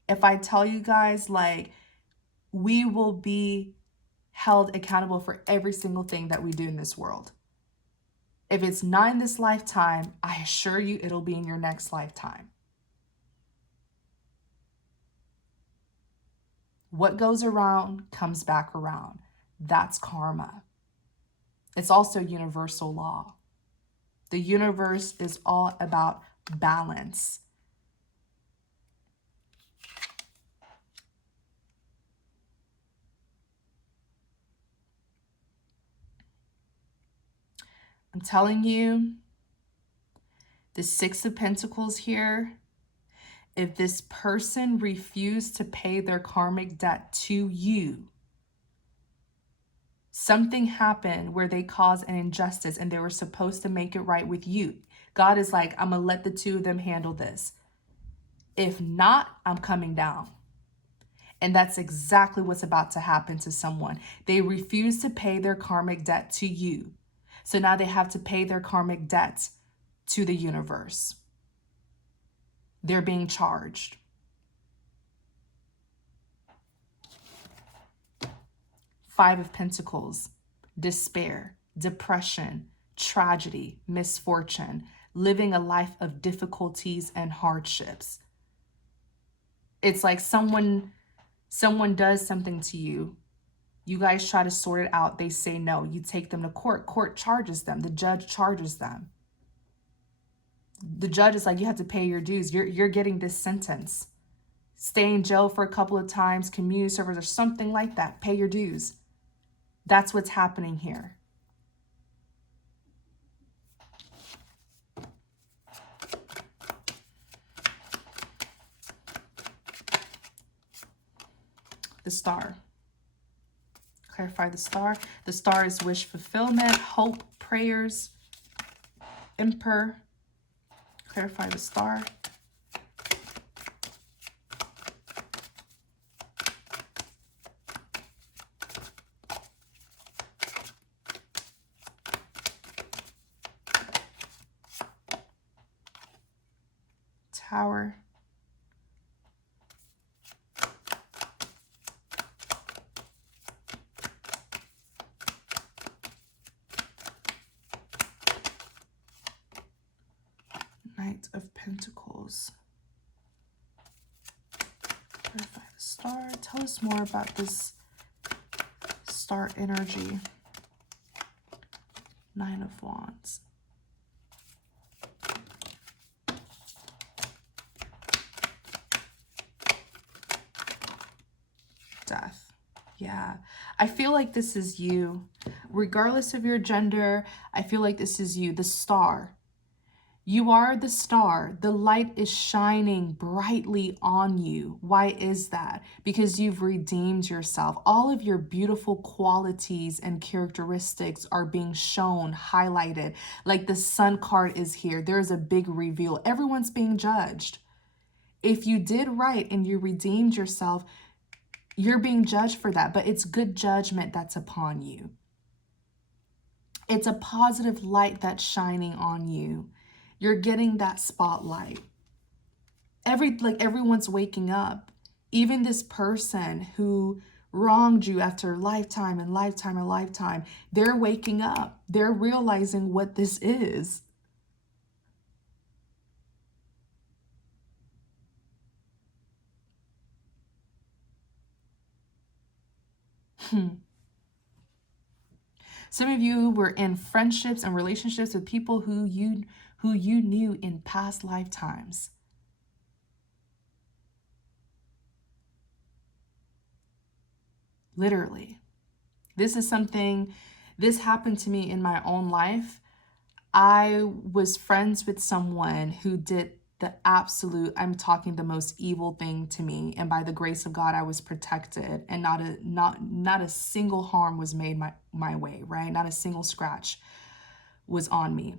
If I tell you guys, like, we will be held accountable for every single thing that we do in this world. If it's not in this lifetime, I assure you it'll be in your next lifetime. What goes around comes back around. That's karma. It's also universal law. The universe is all about balance. I'm telling you, the Six of Pentacles here, if this person refused to pay their karmic debt to you, something happened where they caused an injustice and they were supposed to make it right with you. God is like, I'm going to let the two of them handle this. If not, I'm coming down. And that's exactly what's about to happen to someone. They refuse to pay their karmic debt to you. So now they have to pay their karmic debts to the universe. They're being charged. Five of Pentacles, despair, depression, tragedy, misfortune, living a life of difficulties and hardships. It's like someone does something to you. You guys try to sort it out. They say no. You take them to court. Court charges them. The judge charges them. The judge is like, you have to pay your dues. You're getting this sentence. Stay in jail for a couple of times, community service or something like that. Pay your dues. That's what's happening here. The Star. Clarify the Star. The Star is wish fulfillment, hope, prayers. Emperor. Clarify the Star. Tower. Knight of Pentacles. Clarify the Star. Tell us more about this star energy. Nine of Wands. Death. Yeah, I feel like this is you. Regardless of your gender, I feel like this is you, the star. You are the star. The light is shining brightly on you. Why is that? Because you've redeemed yourself. All of your beautiful qualities and characteristics are being shown, highlighted. Like the Sun card is here. There's a big reveal. Everyone's being judged. If you did right and you redeemed yourself, you're being judged for that. But it's good judgment that's upon you. It's a positive light that's shining on you. You're getting that spotlight. Everyone's waking up. Even this person who wronged you after lifetime and lifetime and lifetime, they're waking up. They're realizing what this is. Some of you were in friendships and relationships with people who you knew in past lifetimes. Literally. This happened to me in my own life. I was friends with someone who did the absolute, I'm talking the most evil thing to me. And by the grace of God, I was protected, and not a single harm was made my way, right? Not a single scratch was on me.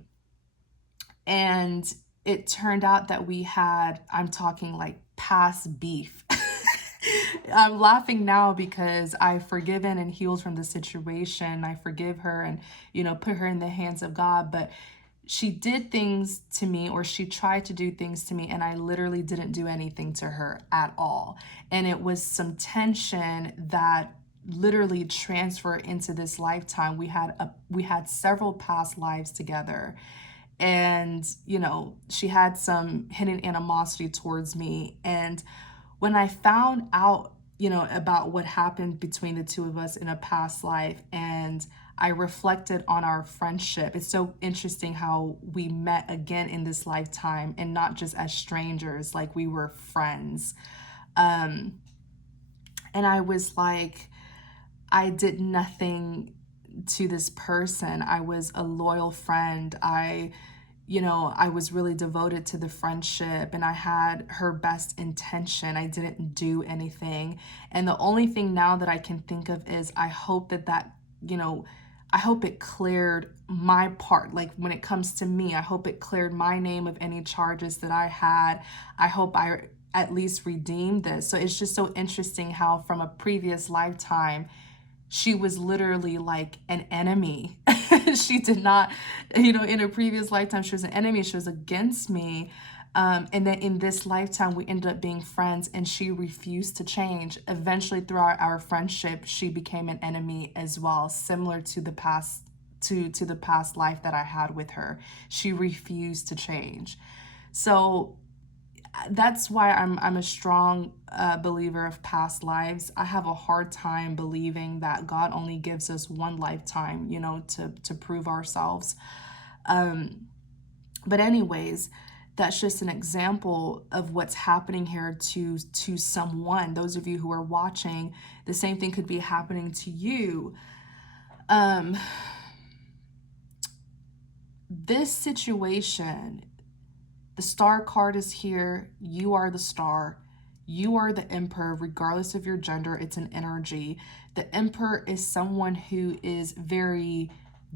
And it turned out that we had, I'm talking like past beef. I'm laughing now because I've forgiven and healed from the situation. I forgive her and, put her in the hands of God. But she did things to me, or she tried to do things to me, and I literally didn't do anything to her at all. And it was some tension that literally transferred into this lifetime. We had several past lives together. And, she had some hidden animosity towards me. And when I found out, about what happened between the two of us in a past life, and I reflected on our friendship, it's so interesting how we met again in this lifetime, and not just as strangers, like we were friends. And I was like, I did nothing to this person. I was a loyal friend. I was really devoted to the friendship, and I had her best intention. I didn't do anything. And the only thing now that I can think of is I hope I hope it cleared my part. Like when it comes to me, I hope it cleared my name of any charges that I had. I hope I at least redeemed this. So it's just so interesting how from a previous lifetime, she was literally like an enemy. She did not, in a previous lifetime, she was an enemy. She was against me. And then in this lifetime, we ended up being friends, and she refused to change. Eventually, throughout our friendship, she became an enemy as well, similar to the past, to the past life that I had with her. She refused to change. So that's why I'm a strong believer of past lives. I have a hard time believing that God only gives us one lifetime, to prove ourselves. But anyways, that's just an example of what's happening here to someone. Those of you who are watching, the same thing could be happening to you. This situation, the star card is here. You are the star. You are the emperor, regardless of your gender. It's an energy. The emperor is someone who is very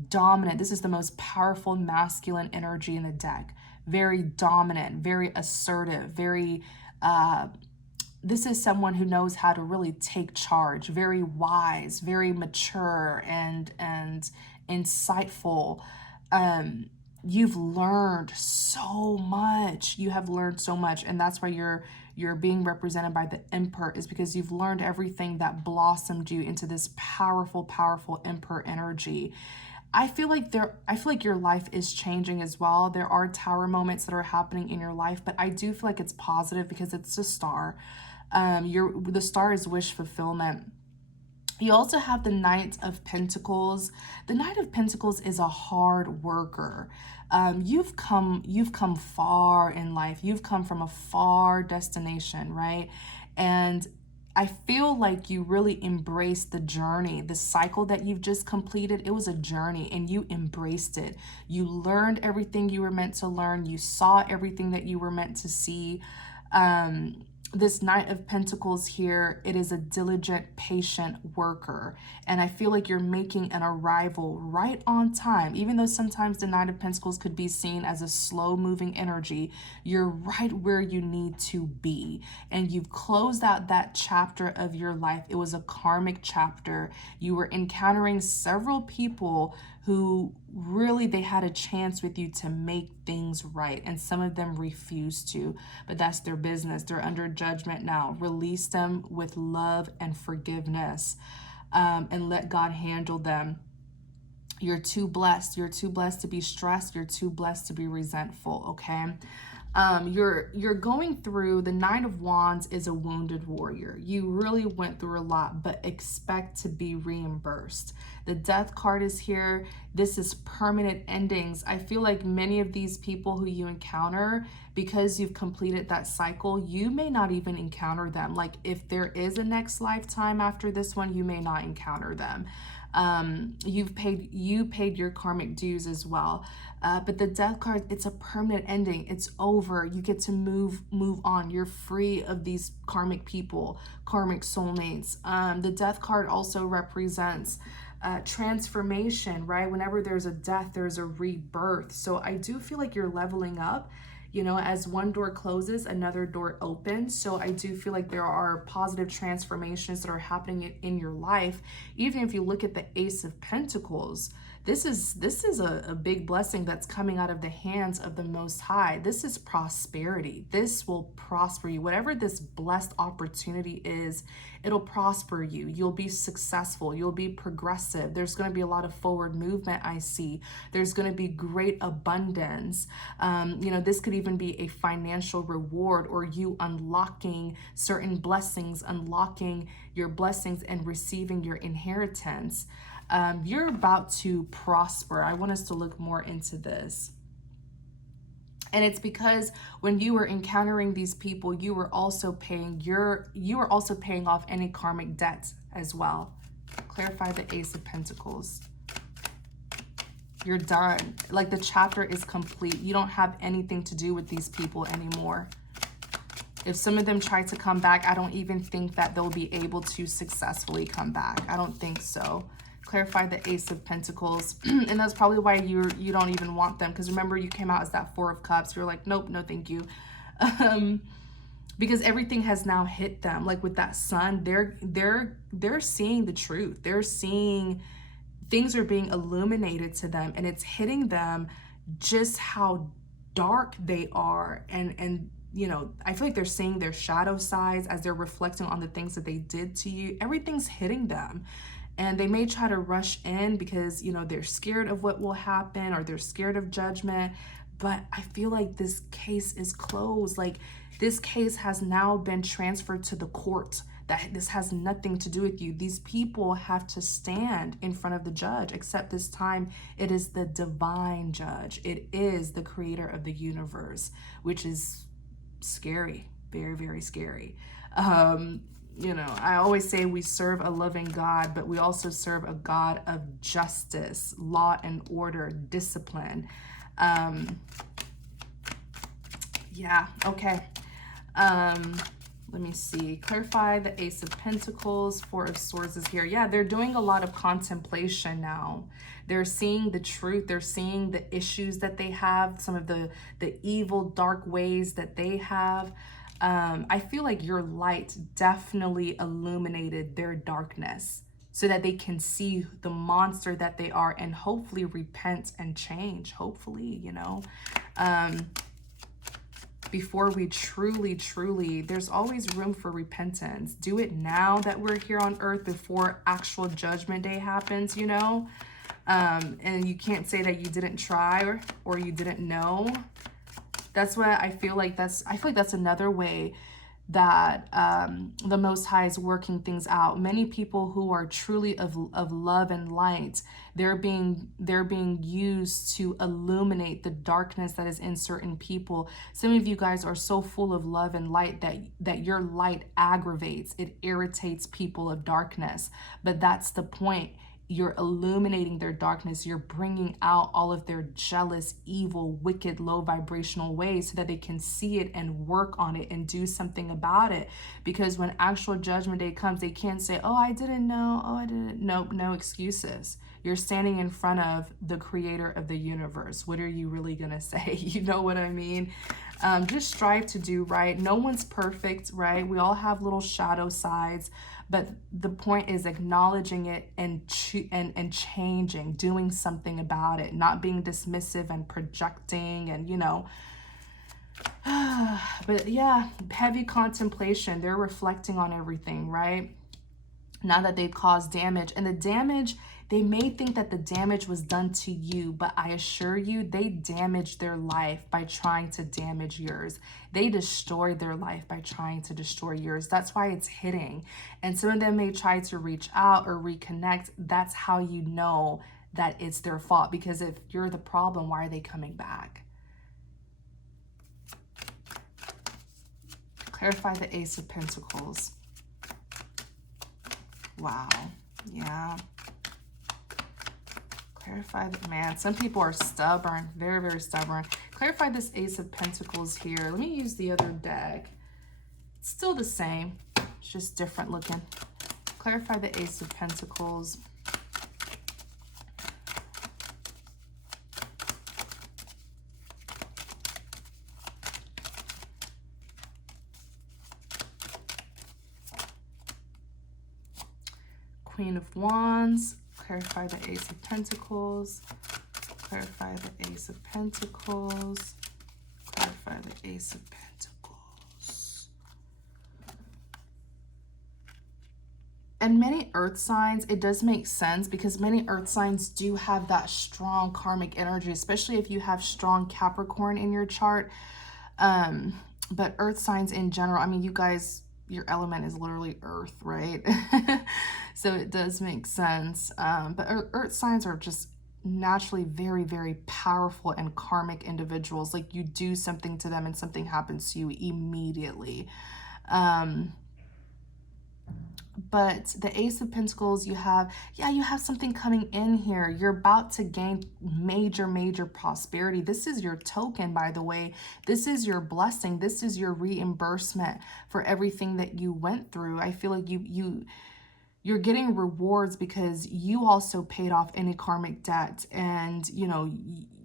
dominant. This is the most powerful masculine energy in the deck. Very dominant, very assertive, this is someone who knows how to really take charge, very wise, very mature and insightful. You've learned so much. You have learned so much, and that's why you're being represented by the Emperor, is because you've learned everything that blossomed you into this powerful Emperor energy. I feel like your life is changing as well. There are tower moments that are happening in your life, but I do feel like it's positive because it's a star. The star is wish fulfillment. You also have the Knight of Pentacles. The Knight of Pentacles is a hard worker. You've come far in life. You've come from a far destination, right? And I feel like you really embraced the journey, the cycle that you've just completed. It was a journey, and you embraced it. You learned everything you were meant to learn. You saw everything that you were meant to see. This Knight of Pentacles here, it is a diligent, patient worker. And I feel like you're making an arrival right on time. Even though sometimes the Knight of Pentacles could be seen as a slow-moving energy, you're right where you need to be. And you've closed out that chapter of your life. It was a karmic chapter. You were encountering several people who really, they had a chance with you to make things right, and some of them refused to, but that's their business. They're under judgment now. Release them with love and forgiveness, and let God handle them. You're too blessed. You're too blessed to be stressed. You're too blessed to be resentful, okay? You're going through, the Knight of Wands is a wounded warrior. You really went through a lot, but expect to be reimbursed. The Death card is here. This is permanent endings. I feel like many of these people who you encounter, because you've completed that cycle, you may not even encounter them. Like if there is a next lifetime after this one, you may not encounter them. You paid your karmic dues as well. But the death card, it's a permanent ending. It's over. You get to move on. You're free of these karmic people, karmic soulmates. The death card also represents transformation, right? Whenever there's a death, there's a rebirth. So I do feel like you're leveling up. You know, as one door closes, another door opens. So I do feel like there are positive transformations that are happening in your life. Even if you look at the Ace of Pentacles, this is a big blessing that's coming out of the hands of the Most High. This is prosperity. This will prosper you. Whatever this blessed opportunity is, it'll prosper you. You'll be successful. You'll be progressive. There's going to be a lot of forward movement, I see. There's going to be great abundance. You know, this could even be a financial reward, or you unlocking certain blessings, unlocking your blessings and receiving your inheritance. You're about to prosper. I want us to look more into this. And it's because when you were encountering these people, you were also paying off any karmic debts as well. Clarify the Ace of Pentacles. You're done. Like, the chapter is complete. You don't have anything to do with these people anymore. If some of them try to come back, I don't even think that they'll be able to successfully come back. I don't think so. Clarify the Ace of Pentacles. And that's probably why you don't even want them, because remember, you came out as that Four of Cups. You're like, nope, no thank you. Because everything has now hit them. Like with that Sun, they're seeing the truth. They're seeing things are being illuminated to them, and it's hitting them just how dark they are. And you know, I feel like they're seeing their shadow sides as they're reflecting on the things that they did to you. Everything's hitting them. And they may try to rush in because, you know, they're scared of what will happen, or they're scared of judgment. But I feel like this case is closed. Like, this case has now been transferred to the court. That this has nothing to do with you. These people have to stand in front of the judge, except this time it is the divine judge. It is the creator of the universe, which is scary, very, very scary. You know, I always say we serve a loving God, but we also serve a God of justice, law and order, discipline. Yeah, okay. Let me see. Clarify the Ace of Pentacles. Four of Swords is here. Yeah, they're doing a lot of contemplation now. They're seeing the truth. They're seeing the issues that they have, some of the evil, dark ways that they have. I feel like your light definitely illuminated their darkness so that they can see the monster that they are and hopefully repent and change. Hopefully, you know, before we truly, there's always room for repentance. Do it now that we're here on earth before actual judgment day happens, you know, and you can't say that you didn't try or you didn't know. That's what I feel like. I feel like that's another way that the Most High is working things out. Many people who are truly of love and light, they're being used to illuminate the darkness that is in certain people. Some of you guys are so full of love and light that your light aggravates, it irritates people of darkness. But that's the point. You're illuminating their darkness. You're bringing out all of their jealous, evil, wicked, low vibrational ways so that they can see it and work on it and do something about it. Because when actual judgment day comes, they can't say, oh, I didn't know. Oh, I didn't. Nope, no excuses. You're standing in front of the creator of the universe. What are you really going to say? You know what I mean? Just strive to do right. No one's perfect, right? We all have little shadow sides. But the point is acknowledging it and changing, doing something about it, not being dismissive and projecting and, you know. But yeah, heavy contemplation. They're reflecting on everything, right? Now that they've caused damage. And the damage, they may think that the damage was done to you, but I assure you, they damaged their life by trying to damage yours. They destroyed their life by trying to destroy yours. That's why it's hitting. And some of them may try to reach out or reconnect. That's how you know that it's their fault. Because if you're the problem, why are they coming back? Clarify the Ace of Pentacles. Wow. Yeah. Clarify that, man. Some people are stubborn, very, very stubborn. Clarify this Ace of Pentacles here. Let me use the other deck. It's still the same, it's just different looking. Clarify the Ace of Pentacles. Queen of Wands. Clarify the Ace of Pentacles. Clarify the Ace of Pentacles. Clarify the Ace of Pentacles. And many earth signs, it does make sense because many earth signs do have that strong karmic energy, especially if you have strong Capricorn in your chart. But earth signs in general, I mean, you guys, your element is literally earth, right? So it does make sense. But earth signs are just naturally very, very powerful and karmic individuals. Like you do something to them and something happens to you immediately. But the Ace of Pentacles, you have something coming in here. You're about to gain major, major prosperity. This is your token, by the way. This is your blessing. This is your reimbursement for everything that you went through. I feel like you're getting rewards because you also paid off any karmic debt and, you know,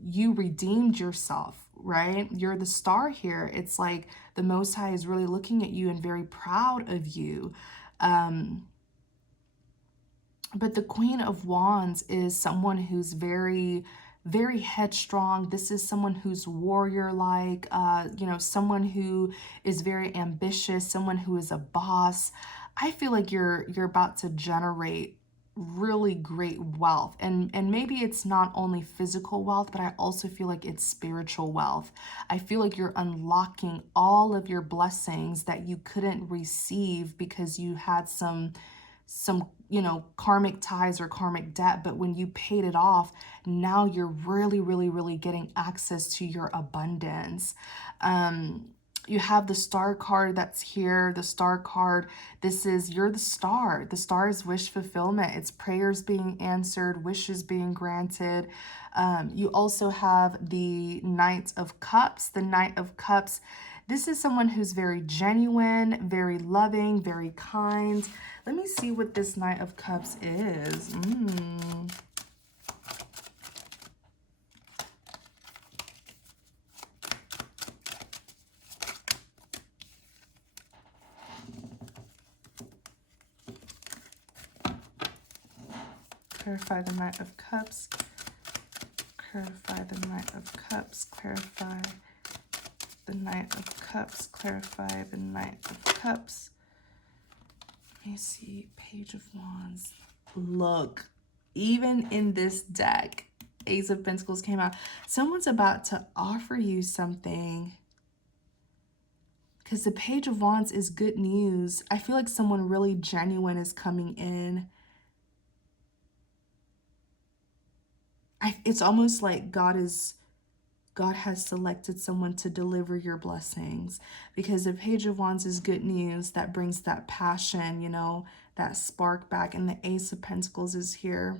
you redeemed yourself, right? You're the star here. It's like the Most High is really looking at you and very proud of you. But the Queen of Wands is someone who's very, very headstrong. This is someone who's warrior-like, you know, someone who is very ambitious, someone who is a boss. I feel like you're about to generate really great wealth, and maybe it's not only physical wealth, but I also feel like it's spiritual wealth. I feel like you're unlocking all of your blessings that you couldn't receive because you had some you know, karmic ties or karmic debt, but when you paid it off, now you're really, really, really getting access to your abundance. You have the Star card that's here. The Star card, you're the star. The star is wish fulfillment. It's prayers being answered, wishes being granted. You also have the Knight of Cups. The Knight of Cups, this is someone who's very genuine, very loving, very kind. Let me see what this Knight of Cups is. Clarify the Knight of Cups. Clarify the Knight of Cups. Clarify the Knight of Cups. Clarify the Knight of Cups. Let me see. Page of Wands. Look, even in this deck, Ace of Pentacles came out. Someone's about to offer you something. Because the Page of Wands is good news. I feel like someone really genuine is coming in. It's almost like God has selected someone to deliver your blessings, because the Page of Wands is good news that brings that passion, you know, that spark back, and the Ace of Pentacles is here.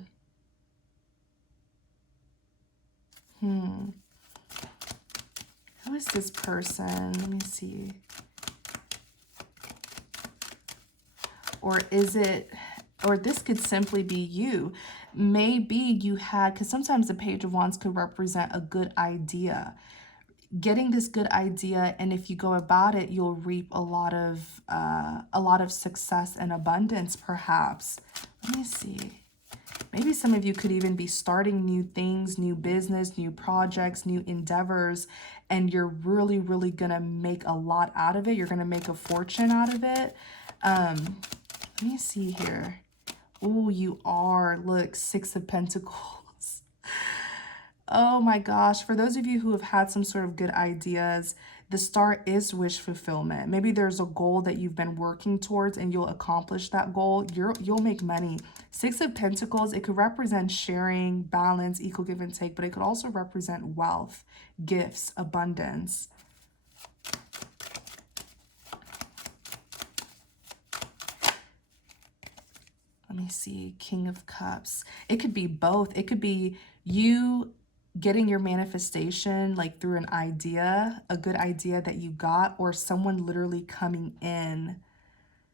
Who is this person? Let me see. Or is it, or this could simply be you. Maybe you had, because sometimes the Page of Wands could represent a good idea. Getting this good idea, and if you go about it, you'll reap a lot of success and abundance, perhaps. Let me see. Maybe some of you could even be starting new things, new business, new projects, new endeavors, and you're really, really gonna make a lot out of it. You're gonna make a fortune out of it. Let me see here. Oh, you are. Look, Six of Pentacles. Oh my gosh. For those of you who have had some sort of good ideas, the star is wish fulfillment. Maybe there's a goal that you've been working towards and you'll accomplish that goal. You'll make money. Six of Pentacles, it could represent sharing, balance, equal give and take, but it could also represent wealth, gifts, abundance. Let me see, King of Cups. It could be both. It could be You getting your manifestation like through an idea, a good idea that you got, or someone literally coming in,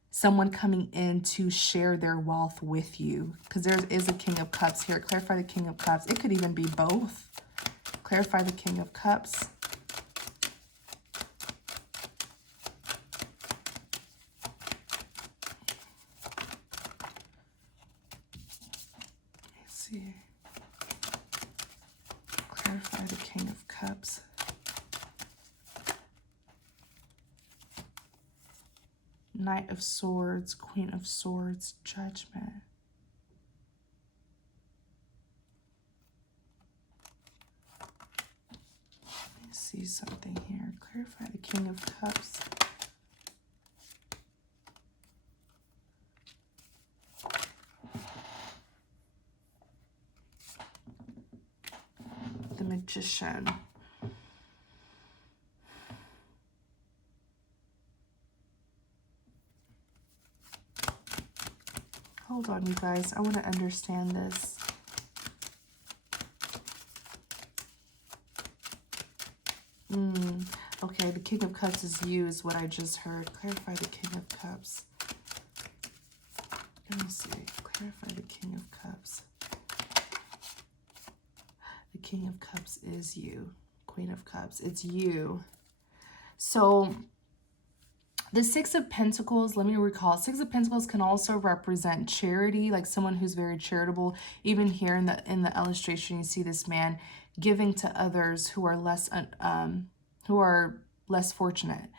someone coming in to share their wealth with you. Because there is a King of Cups here. Clarify the King of Cups. It could even be both. Clarify the King of Cups. Let's see. Clarify the King of Cups. Knight of Swords, Queen of Swords, Judgment. Let me see something here. Clarify the King of Cups. The Magician. Hold on, you guys. I want to understand this. Okay, the King of Cups is you, is what I just heard. Clarify the King of Cups. Let me see. Clarify the King of Cups. The King of Cups is you. Queen of Cups, it's you. So the Six of Pentacles, let me recall, Six of Pentacles can also represent charity, like someone who's very charitable. Even here in the illustration, you see this man giving to others who are less fortunate.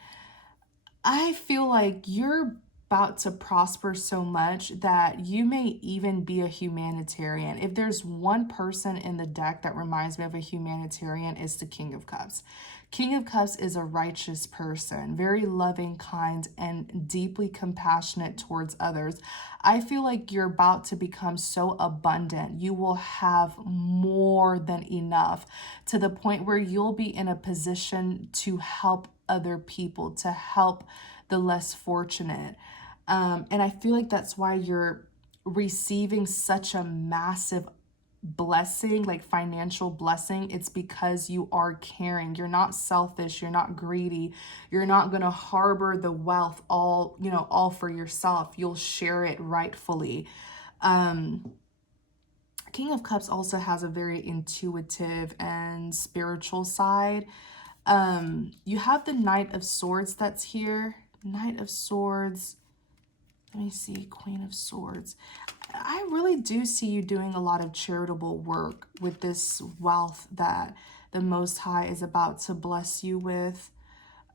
I feel like you're about to prosper so much that you may even be a humanitarian. If there's one person in the deck that reminds me of a humanitarian, it's the King of Cups. King of Cups is a righteous person, very loving, kind, and deeply compassionate towards others. I feel like you're about to become so abundant. You will have more than enough, to the point where you'll be in a position to help other people, to help the less fortunate. And I feel like that's why you're receiving such a massive blessing, like financial blessing. It's because you are caring. You're not selfish. You're not greedy. You're not going to harbor the wealth all for yourself. You'll share it rightfully. King of Cups also has a very intuitive and spiritual side. You have the Knight of Swords that's here. Knight of Swords. Let me see, Queen of Swords. I really do see you doing a lot of charitable work with this wealth that the Most High is about to bless you with.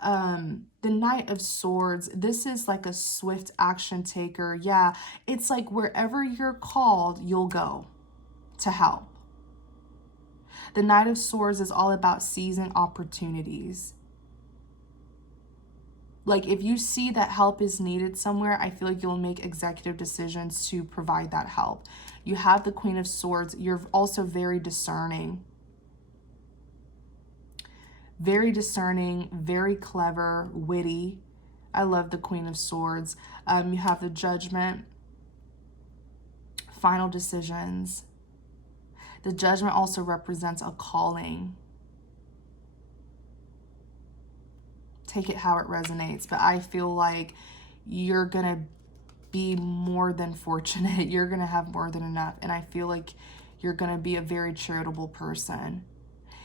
The Knight of Swords, this is like a swift action taker. Yeah, it's like wherever you're called, you'll go to help. The Knight of Swords is all about seizing opportunities. Like if you see that help is needed somewhere, I feel like you'll make executive decisions to provide that help. You have the Queen of Swords. You're also very discerning. Very discerning, very clever, witty. I love the Queen of Swords. You have the Judgment. Final decisions. The Judgment also represents a calling. Take it how it resonates, but I feel like you're gonna be more than fortunate. You're gonna have more than enough, and I feel like you're gonna be a very charitable person.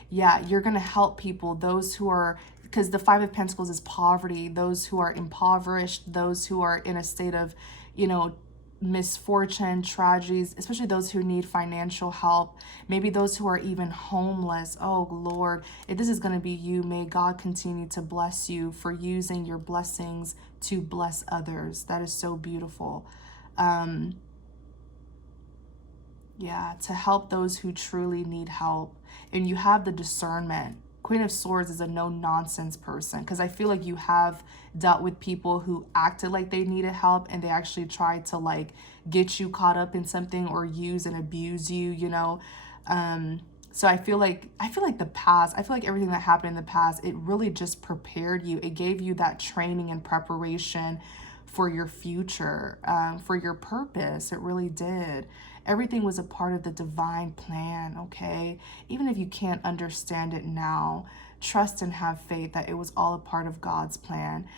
Yeah, you're gonna help people, those who are, because the Five of Pentacles is poverty, those who are impoverished, those who are in a state of, misfortune, tragedies, especially those who need financial help, maybe those who are even homeless. Oh Lord, if this is going to be you, may God continue to bless you for using your blessings to bless others. That is so beautiful. Yeah, to help those who truly need help. And you have the discernment. Queen of Swords is a no-nonsense person, because I feel like you have dealt with people who acted like they needed help and they actually tried to like get you caught up in something or use and abuse you, So I feel like the past, I feel like everything that happened in the past, it really just prepared you. It gave you that training and preparation for your future, for your purpose. It really did. Everything was a part of the divine plan, okay? Even if you can't understand it now, trust and have faith that it was all a part of God's plan.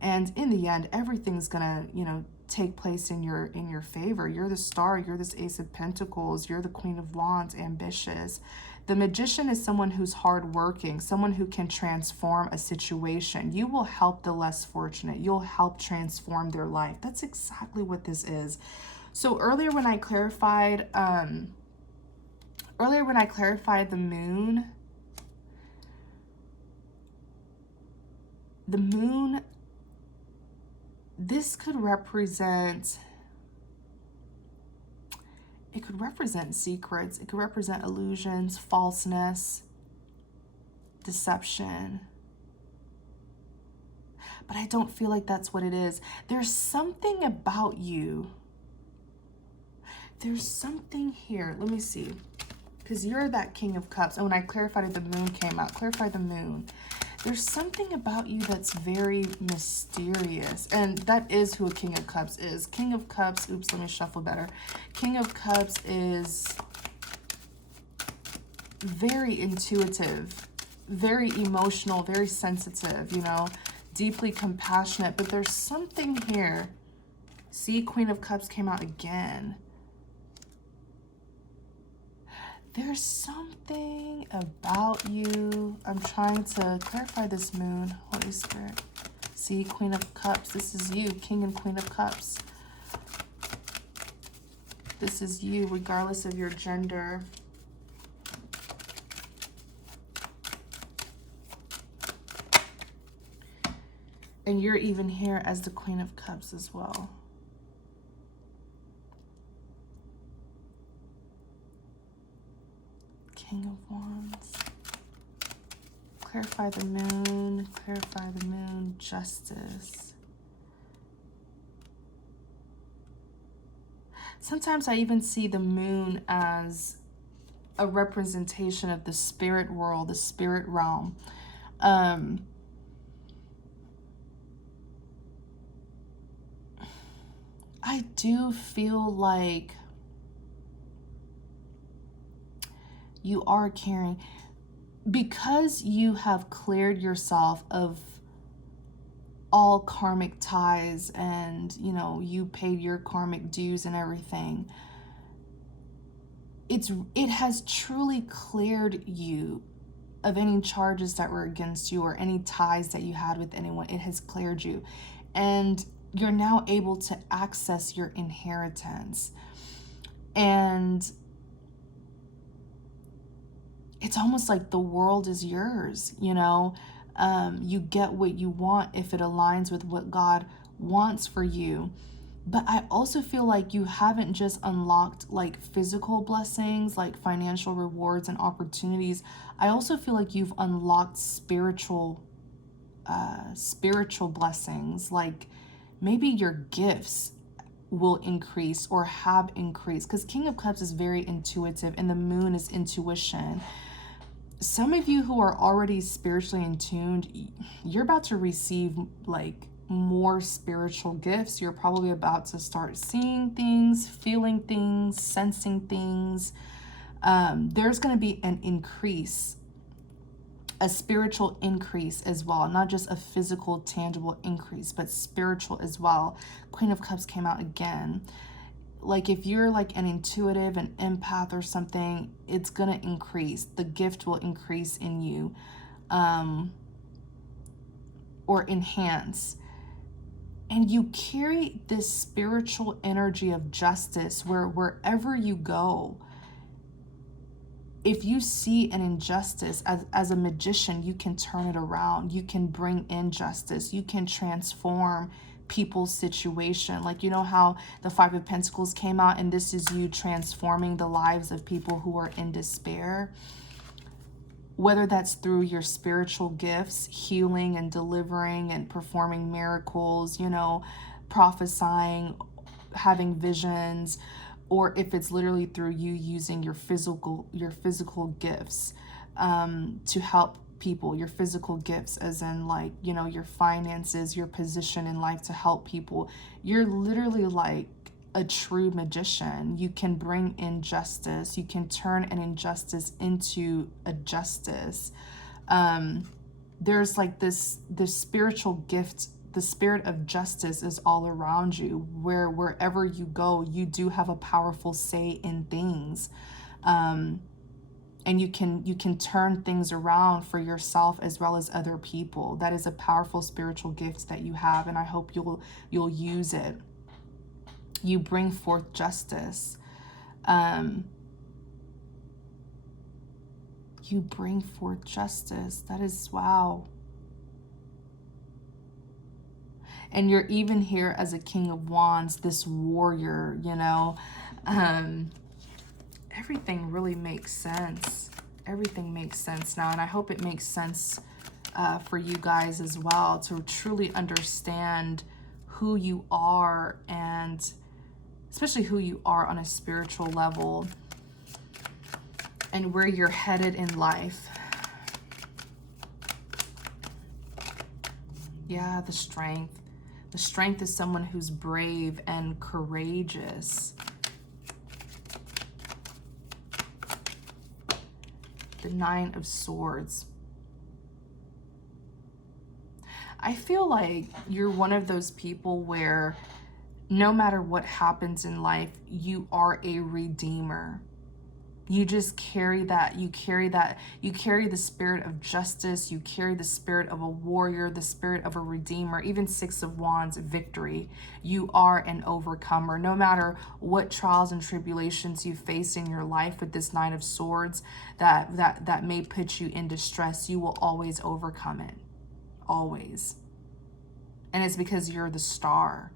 And in the end, everything's gonna, take place in your favor. You're the star, you're this Ace of Pentacles, you're the Queen of Wands, ambitious. The Magician is someone who's hardworking, someone who can transform a situation. You will help the less fortunate. You'll help transform their life. That's exactly what this is. So earlier when I clarified the moon, this could represent, it could represent secrets. It could represent illusions, falseness, deception. But I don't feel like that's what it is. There's something about you. There's something here. Let me see. Because you're that King of Cups. And when I clarified it, the moon came out. Clarify the moon. There's something about you that's very mysterious. And that is who a King of Cups is. King of Cups, oops, let me shuffle better. King of Cups is very intuitive, very emotional, very sensitive, deeply compassionate. But there's something here. See, Queen of Cups came out again. There's something about you. I'm trying to clarify this moon, Holy Spirit. See, Queen of Cups. This is you, King and Queen of Cups. This is you, regardless of your gender. And you're even here as the Queen of Cups as well. King of Wands. Clarify the moon. Clarify the moon. Justice. Sometimes I even see the moon as a representation of the spirit world, the spirit realm. I do feel like you are caring because you have cleared yourself of all karmic ties and, you paid your karmic dues and everything. It has truly cleared you of any charges that were against you or any ties that you had with anyone. It has cleared you. And you're now able to access your inheritance. And it's almost like the world is yours, you get what you want if it aligns with what God wants for you. But I also feel like you haven't just unlocked like physical blessings, like financial rewards and opportunities. I also feel like you've unlocked spiritual blessings, like maybe your gifts will increase or have increased, because King of Cups is very intuitive and the moon is intuition. Some of you who are already spiritually in tuned, you're about to receive like more spiritual gifts. You're probably about to start seeing things, feeling things, sensing things. There's going to be an increase, a spiritual increase as well, not just a physical, tangible increase, but spiritual as well. Queen of Cups came out again. Like if you're like an intuitive, an empath or something, it's gonna increase. The gift will increase in you, or enhance. And you carry this spiritual energy of justice where wherever you go, if you see an injustice, as a magician, you can turn it around. You can bring in justice. You can transform people's situation. Like, how the Five of Pentacles came out, and this is you transforming the lives of people who are in despair. Whether that's through your spiritual gifts, healing and delivering and performing miracles, prophesying, having visions, or if it's literally through you using your physical gifts to help people, your physical gifts, as in like, your finances, your position in life to help people. You're literally like a true magician. You can bring injustice. You can turn an injustice into a justice. There's like this spiritual gift. The spirit of justice is all around you. Wherever you go, you do have a powerful say in things. And you can turn things around for yourself as well as other people. That is a powerful spiritual gift that you have, and I hope you'll use it. You bring forth justice. You bring forth justice. That is, wow. And you're even here as a King of Wands, this warrior, you know. Everything really makes sense. Everything makes sense now, and I hope it makes sense for you guys as well, to truly understand who you are, and especially who you are on a spiritual level and where you're headed in life. Yeah, the strength. The strength is someone who's brave and courageous. The Nine of Swords. I feel like you're one of those people where no matter what happens in life, you are a redeemer. You just carry that. You carry the spirit of justice. You carry the spirit of a warrior, the spirit of a redeemer. Even Six of Wands, victory. You are an overcomer. No matter what trials and tribulations you face in your life with this Nine of Swords that may put you in distress, you will always overcome it. Always. And it's because you're the star.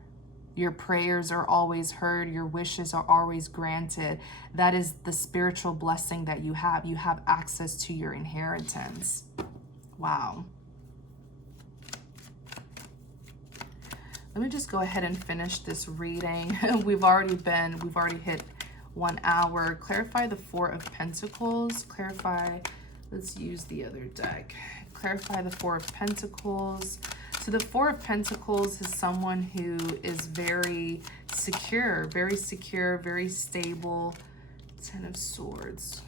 Your prayers are always heard. Your wishes are always granted. That is the spiritual blessing that you have. You have access to your inheritance. Wow. Let me just go ahead and finish this reading. We've already hit 1 hour. Clarify the Four of Pentacles. Clarify, let's use the other deck. Clarify the Four of Pentacles. So the Four of Pentacles is someone who is very secure, very stable. Ten of Swords.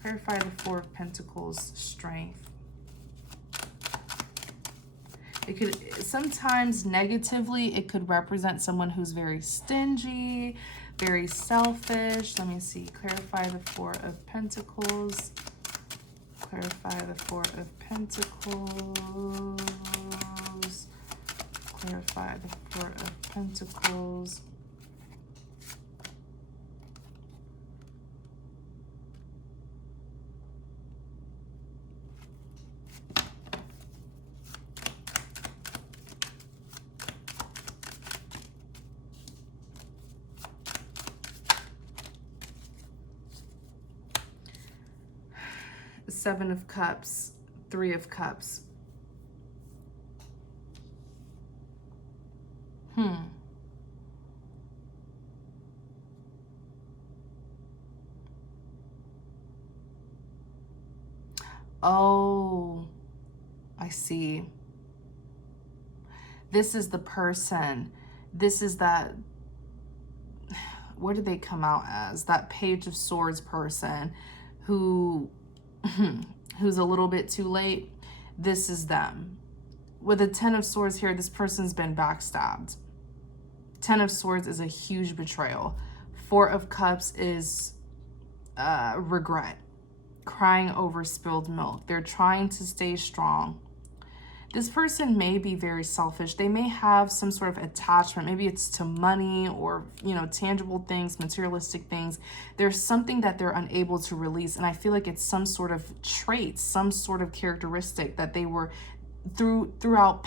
Clarify the Four of Pentacles, strength. It could, sometimes negatively, it could represent someone who's very stingy, very selfish. Let me see. Clarify the Four of Pentacles. Clarify the Four of Pentacles. Clarify the Four of Pentacles. Seven of Cups, Three of Cups. Oh, I see. This is the person. This is that, what did they come out as? That Page of Swords person who's a little bit too late. This is them. With the Ten of Swords here, this person's been backstabbed. Ten of Swords is a huge betrayal. Four of Cups is regret, crying over spilled milk. They're trying to stay strong. This person may be very selfish. They may have some sort of attachment. Maybe it's to money or, you know, tangible things, materialistic things. There's something that they're unable to release. And I feel like it's some sort of trait, some sort of characteristic that they were throughout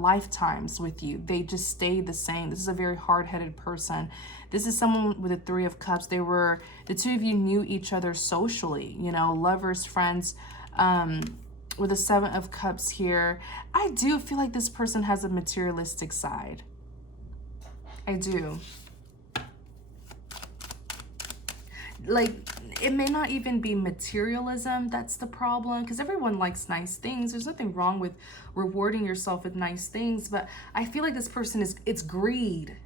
lifetimes with you. They just stayed the same. This is a very hard-headed person. This is someone with a Three of Cups. The two of you knew each other socially, you know, lovers, friends. With a Seven of Cups here, I do feel like this person has a materialistic side. I do. Like, it may not even be materialism that's the problem, because everyone likes nice things. There's nothing wrong with rewarding yourself with nice things, but I feel like this person it's greed.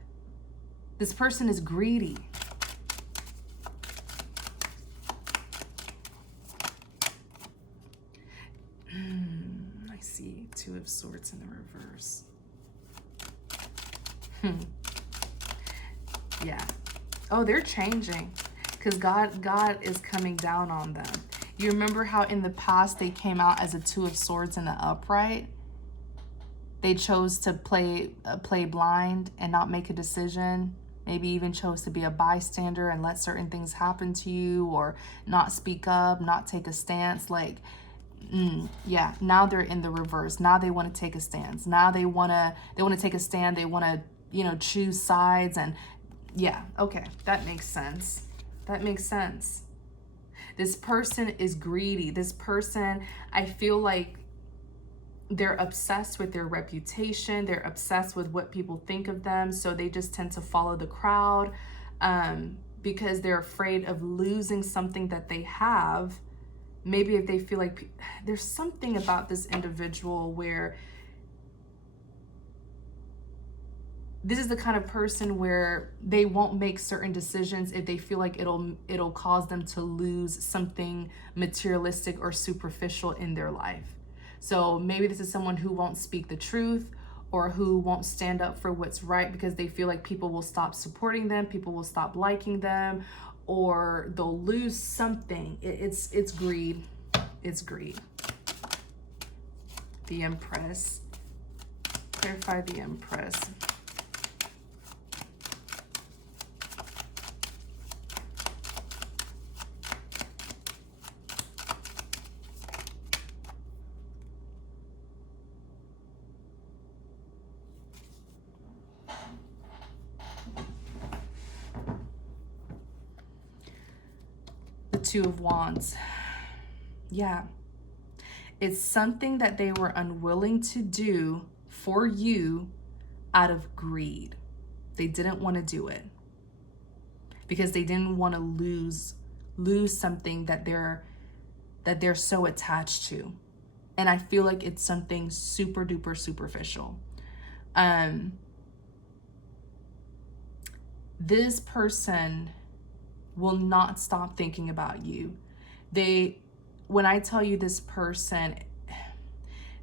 This person is greedy. I see Two of Swords in the reverse. Yeah. Oh, they're changing because God is coming down on them. You remember how in the past they came out as a Two of Swords in the upright? They chose to play blind and not make a decision. Maybe even chose to be a bystander and let certain things happen to you, or not speak up, not take a stance. Like, yeah, now they're in the reverse. Now they want to take a stance. Now they want to take a stand. They want to, choose sides. And yeah, okay, that makes sense. That makes sense. This person is greedy. This person, I feel like they're obsessed with their reputation. They're obsessed with what people think of them. So they just tend to follow the crowd because they're afraid of losing something that they have. Maybe if they feel like there's something about this individual where this is the kind of person where they won't make certain decisions if they feel like it'll cause them to lose something materialistic or superficial in their life. So maybe this is someone who won't speak the truth or who won't stand up for what's right because they feel like people will stop supporting them, people will stop liking them, or they'll lose something. It's greed. It's greed. The Empress. Clarify the Empress. Two of Wands. Yeah. It's something that they were unwilling to do for you out of greed. They didn't want to do it because they didn't want to lose something that they're so attached to. And I feel like it's something super duper superficial. This person will not stop thinking about you. When I tell you this person,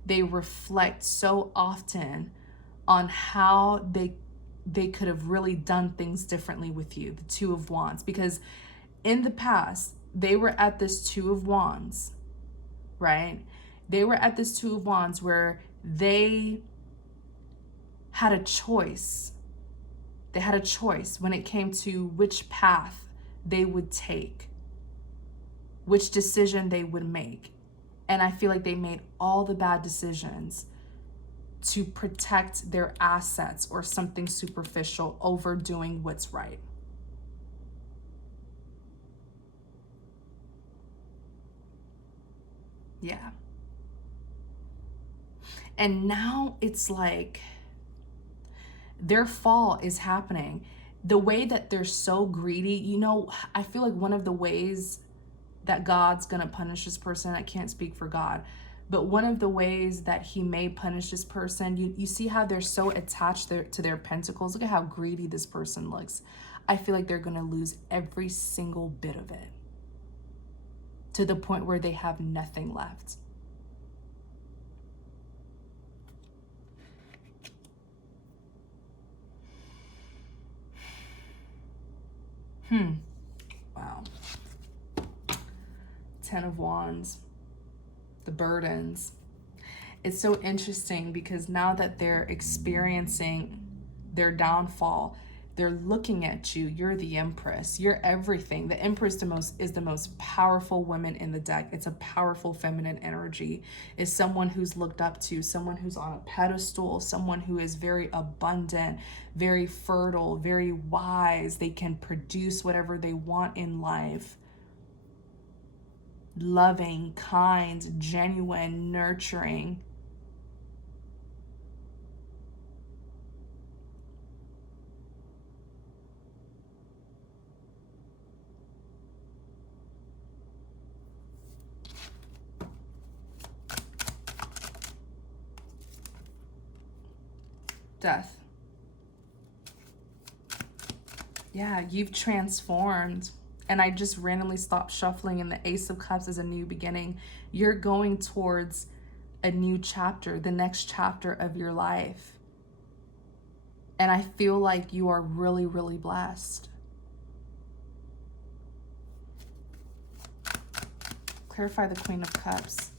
they reflect so often on how they could have really done things differently with you, the Two of Wands. Because in the past, they were at this Two of Wands, right? They were at this Two of Wands where they had a choice. They had a choice when it came to which path they would take, which decision they would make. And I feel like they made all the bad decisions to protect their assets or something superficial over doing what's right. Yeah. And now it's like their fall is happening. The way that they're so greedy, I feel like one of the ways that God's gonna punish this person, I can't speak for God, but one of the ways that he may punish this person, you see how they're so attached to their pentacles. Look at how greedy this person looks. I feel like they're gonna lose every single bit of it to the point where they have nothing left. Wow. Ten of Wands, the burdens. It's so interesting because now that they're experiencing their downfall, they're looking at you. You're the Empress. You're everything. The Empress is the most powerful woman in the deck. It's a powerful feminine energy. It's someone who's looked up to, someone who's on a pedestal, someone who is very abundant, very fertile, very wise. They can produce whatever they want in life. Loving, kind, genuine, nurturing. Death. Yeah, you've transformed. And I just randomly stopped shuffling, and the Ace of Cups is a new beginning. You're going towards a new chapter, the next chapter of your life. And I feel like you are really, really blessed. Clarify the Queen of Cups.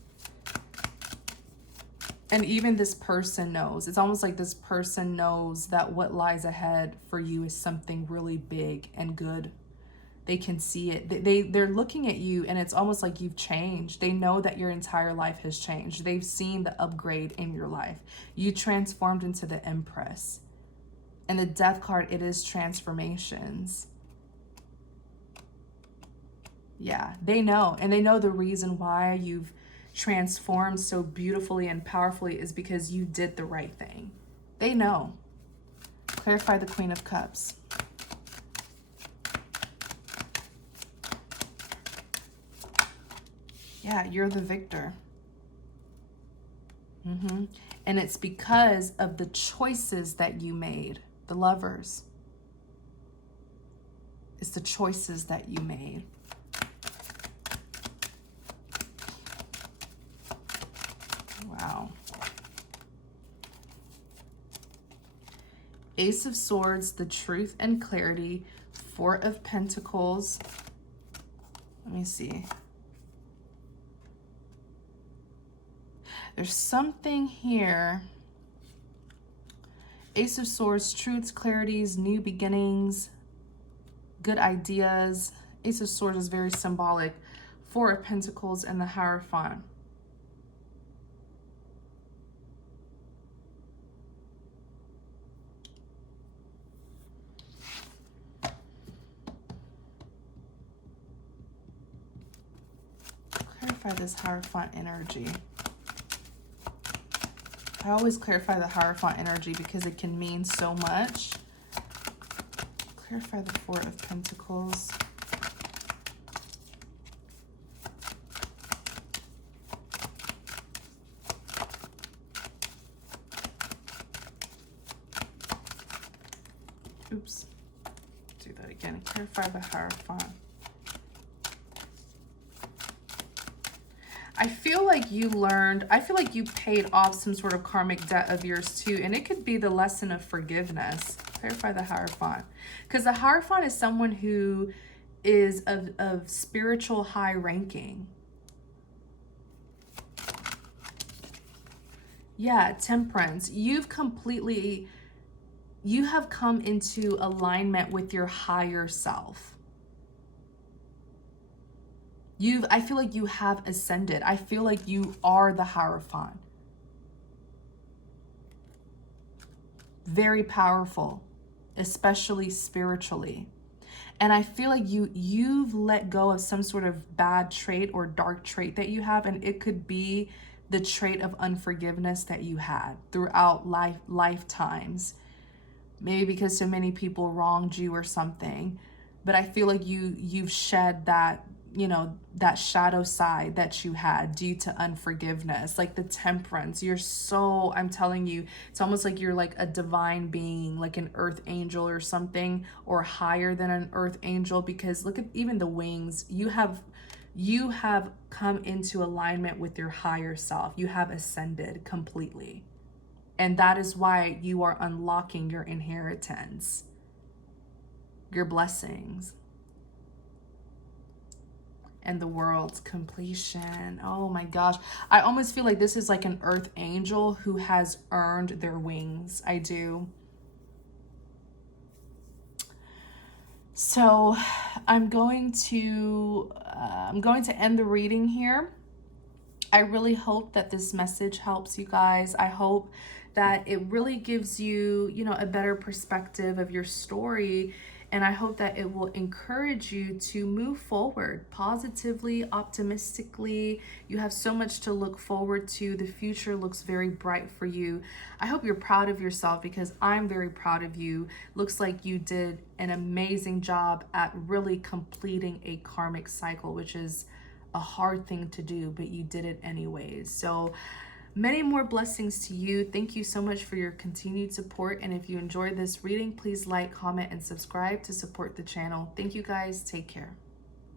And even this person knows. It's almost like this person knows that what lies ahead for you is something really big and good. They can see it. They're looking at you, and it's almost like you've changed. They know that your entire life has changed. They've seen the upgrade in your life. You transformed into the Empress. And the Death card, it is transformations. Yeah, they know. And they know the reason why you've transformed so beautifully and powerfully is because you did the right thing. They know. Clarify the Queen of Cups. Yeah, you're the victor. And it's because of the choices that you made, the Lovers. It's the choices that you made. Wow. Ace of Swords, the truth and clarity. Four of Pentacles. Let me see. There's something here. Ace of Swords, truths, clarities, new beginnings, good ideas. Ace of Swords is very symbolic. Four of Pentacles and the Hierophant. Clarify this Hierophant energy. I always clarify the Hierophant energy because it can mean so much. Clarify the Four of Pentacles. Oops. Do that again. Clarify the Hierophant. I feel like you learned, I feel like you paid off some sort of karmic debt of yours too. And it could be the lesson of forgiveness. Clarify the Hierophant. Because the Hierophant is someone who is of spiritual high ranking. Yeah, Temperance. You have come into alignment with your higher self. I feel like you have ascended. I feel like you are the Hierophant. Very powerful, especially spiritually. And I feel like you've let go of some sort of bad trait or dark trait that you have, and it could be the trait of unforgiveness that you had throughout lifetimes. Maybe because so many people wronged you or something. But I feel like you've shed that, you know, that shadow side that you had due to unforgiveness. Like the Temperance, I'm telling you, it's almost like you're like a divine being, like an earth angel or something, or higher than an earth angel, because look at even the wings. You have come into alignment with your higher self. You have ascended completely. And that is why you are unlocking your inheritance, your blessings, and the world's completion. Oh my gosh. I almost feel like this is like an earth angel who has earned their wings. I do. So I'm going to end the reading here. I really hope that this message helps you guys. I hope that it really gives you, you know, a better perspective of your story. And I hope that it will encourage you to move forward positively, optimistically. You have so much to look forward to. The future looks very bright for you. I hope you're proud of yourself, because I'm very proud of you. Looks like you did an amazing job at really completing a karmic cycle, which is a hard thing to do, but you did it anyways. So Many more blessings to you. Thank you so much for your continued support. And if you enjoyed this reading, please like, comment, and subscribe to support the channel. Thank you guys. Take care.